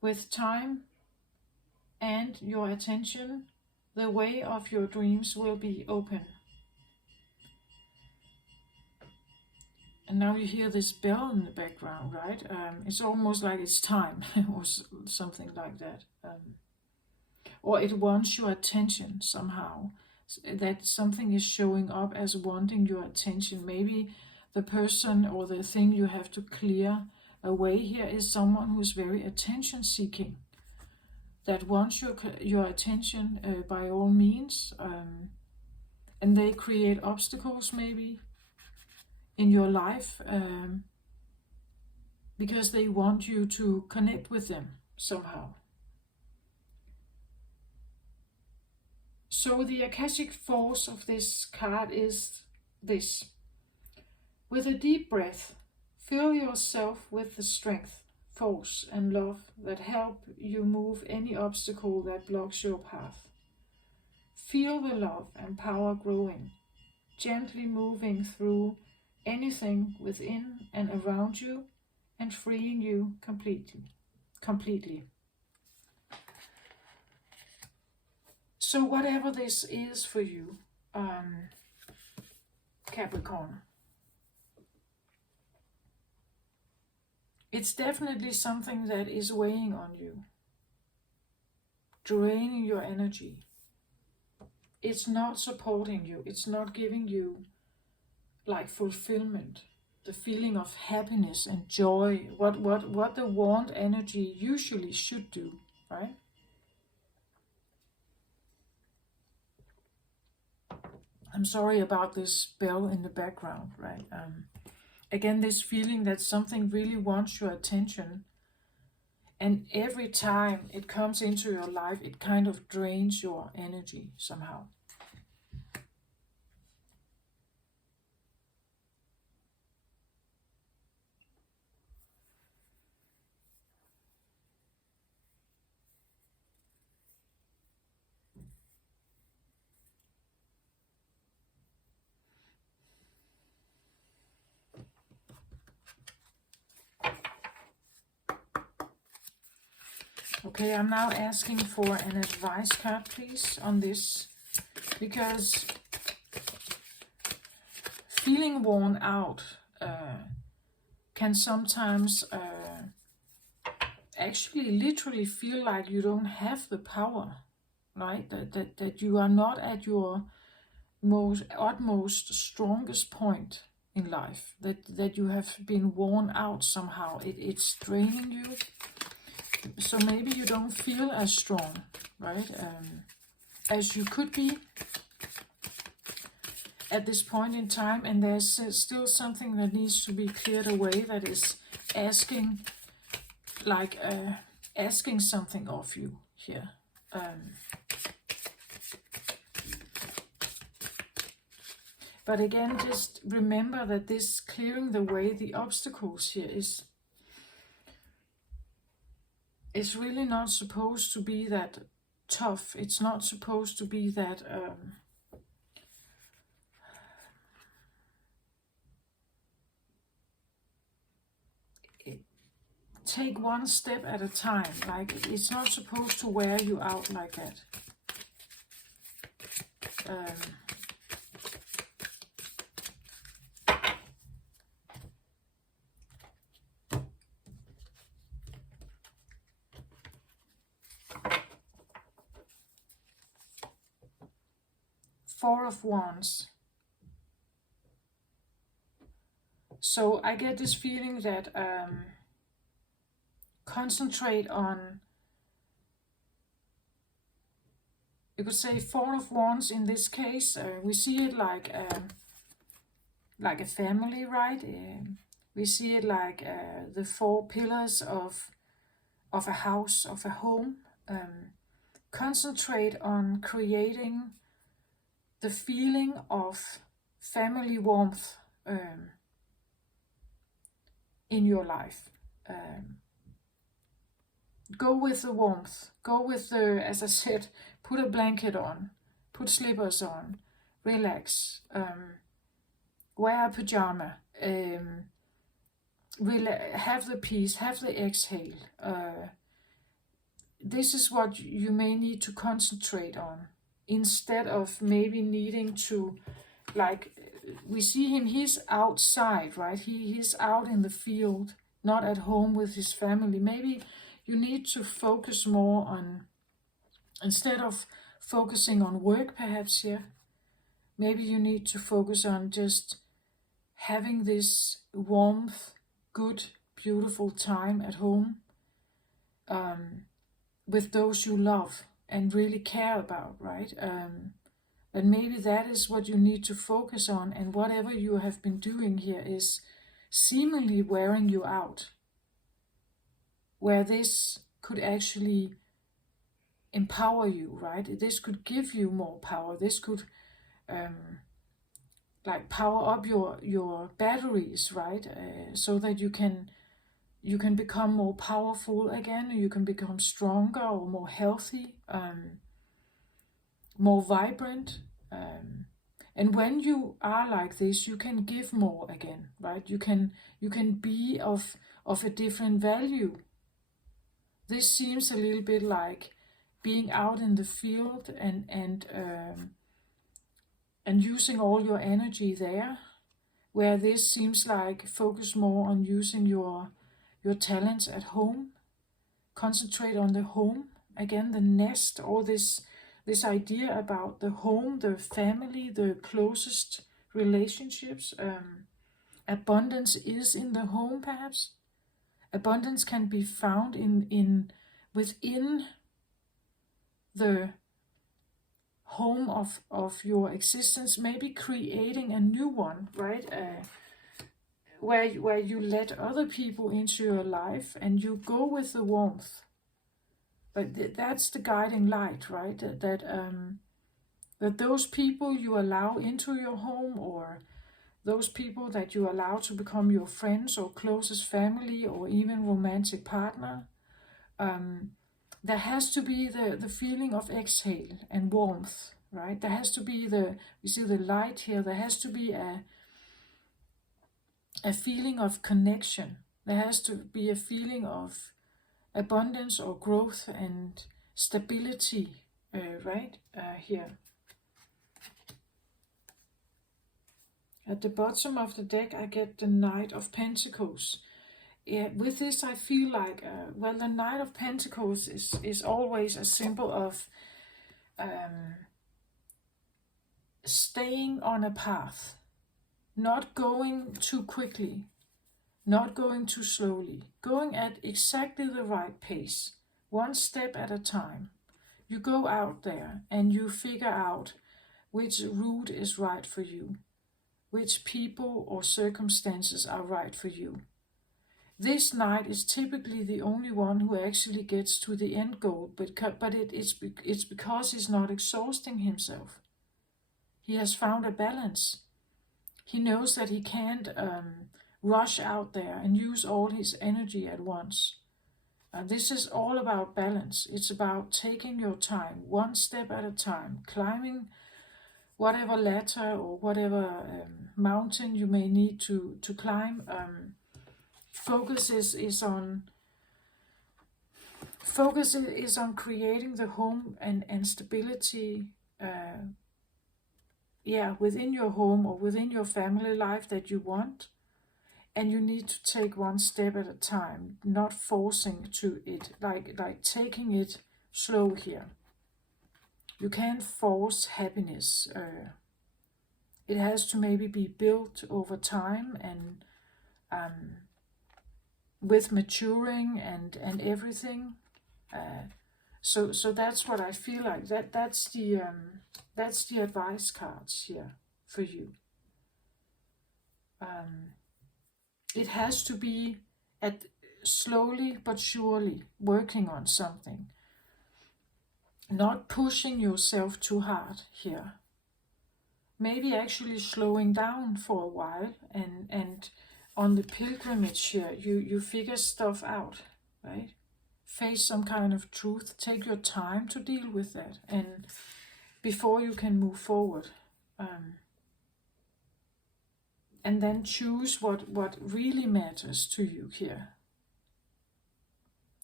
With time and your attention, the way of your dreams will be open. And now you hear this bell in the background, right? It's almost like it's time or something like that. Or it wants your attention somehow. That something is showing up as wanting your attention. Maybe the person or the thing you have to clear away here is someone who's very attention seeking, that wants your attention by all means, and they create obstacles maybe in your life because they want you to connect with them somehow. So the Akashic force of this card is this. With a deep breath, fill yourself with the strength, force and love that help you move any obstacle that blocks your path. Feel the love and power growing, gently moving through anything within and around you and freeing you completely. So whatever this is for you, Capricorn, it's definitely something that is weighing on you, draining your energy. It's not supporting you. It's not giving you like fulfillment, the feeling of happiness and joy, what the wand energy usually should do, right? I'm sorry about this bell in the background, right? Again, this feeling that something really wants your attention, and every time it comes into your life, it kind of drains your energy somehow. Okay, I'm now asking for an advice card, please, on this, because feeling worn out can sometimes actually literally feel like you don't have the power, right? That you are not at your utmost strongest point in life, that you have been worn out somehow. It's draining you. So maybe you don't feel as strong, right, as you could be at this point in time, and there's still something that needs to be cleared away, that is asking, asking something of you here. But again, just remember that this clearing the way, the obstacles here it's really not supposed to be that tough. It's not supposed to be that take one step at a time. Like, it's not supposed to wear you out like that. Four of Wands. So I get this feeling that concentrate on, you could say Four of Wands in this case. We see it like a family, right? We see it like the four pillars of a house, of a home. Concentrate on creating the feeling of family warmth in your life. Go with the warmth. Go with the, as I said, put a blanket on, put slippers on, relax, wear a pajama, have the peace, have the exhale. This is what you may need to concentrate on, instead of maybe needing to like we see him, he's outside, right? He's out in the field, not at home with his family. Maybe you need to focus more on, instead of focusing on work perhaps here, maybe you need to focus on just having this warmth, good, beautiful time at home, with those you love and really care about, right? And maybe that is what you need to focus on, and whatever you have been doing here is seemingly wearing you out, where this could actually empower you, right? This could give you more power. This could like power up your batteries, right? So that you can become more powerful again. You can become stronger or more healthy, more vibrant. And when you are like this, you can give more again, right? You can be of a different value. This seems a little bit like being out in the field and using all your energy there, where this seems like focus more on using your talents at home. Concentrate on the home again, the nest, all this idea about the home, the family, the closest relationships. Abundance is in the home, perhaps. Abundance can be found within the home of your existence, maybe creating a new one, right? Where you let other people into your life and you go with the warmth. But that's the guiding light, right? That those people you allow into your home, or those people that you allow to become your friends or closest family or even romantic partner, there has to be the feeling of exhale and warmth, right? There has to be we see the light here, there has to be a feeling of connection. There has to be a feeling of abundance or growth and stability, right? Here. At the bottom of the deck, I get the Knight of Pentacles. Yeah, with this, I feel like, well, the Knight of Pentacles is always a symbol of staying on a path, not going too quickly, not going too slowly, going at exactly the right pace, one step at a time. You go out there and you figure out which route is right for you, which people or circumstances are right for you. This knight is typically the only one who actually gets to the end goal, but it's because he's not exhausting himself. He has found a balance. He knows that he can't rush out there and use all his energy at once. This is all about balance. It's about taking your time, one step at a time, climbing whatever ladder or whatever mountain you may need to climb. Focus is on creating the home and stability, within your home or within your family life that you want. And you need to take one step at a time, not forcing to it, like taking it slow here. You can't force happiness. It has to maybe be built over time and with maturing and everything. So that's what I feel like. That's the advice cards here for you. It has to be slowly but surely working on something. Not pushing yourself too hard here. Maybe actually slowing down for a while and on the pilgrimage here, you figure stuff out, right? Face some kind of truth. Take your time to deal with that, and before you can move forward. And then choose what really matters to you here.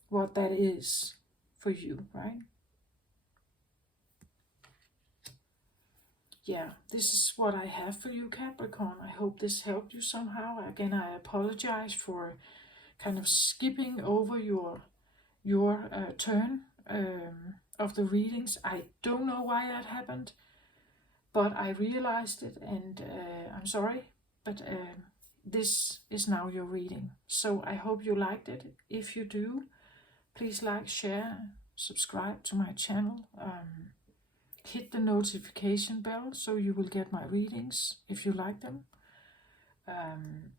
What that is for you, right? yeah, this is what I have for you, Capricorn. I hope this helped you somehow. Again, I apologize for kind of skipping over your turn of the readings. I don't know why that happened, but I realized it, and I'm sorry, but this is now your reading. So I hope you liked it. If you do, please like, share, subscribe to my channel. Hit the notification bell so you will get my readings if you like them.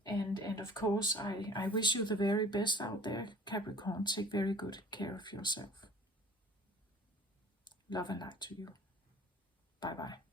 And of course, I wish you the very best out there, Capricorn. Take very good care of yourself. Love and light to you. Bye bye.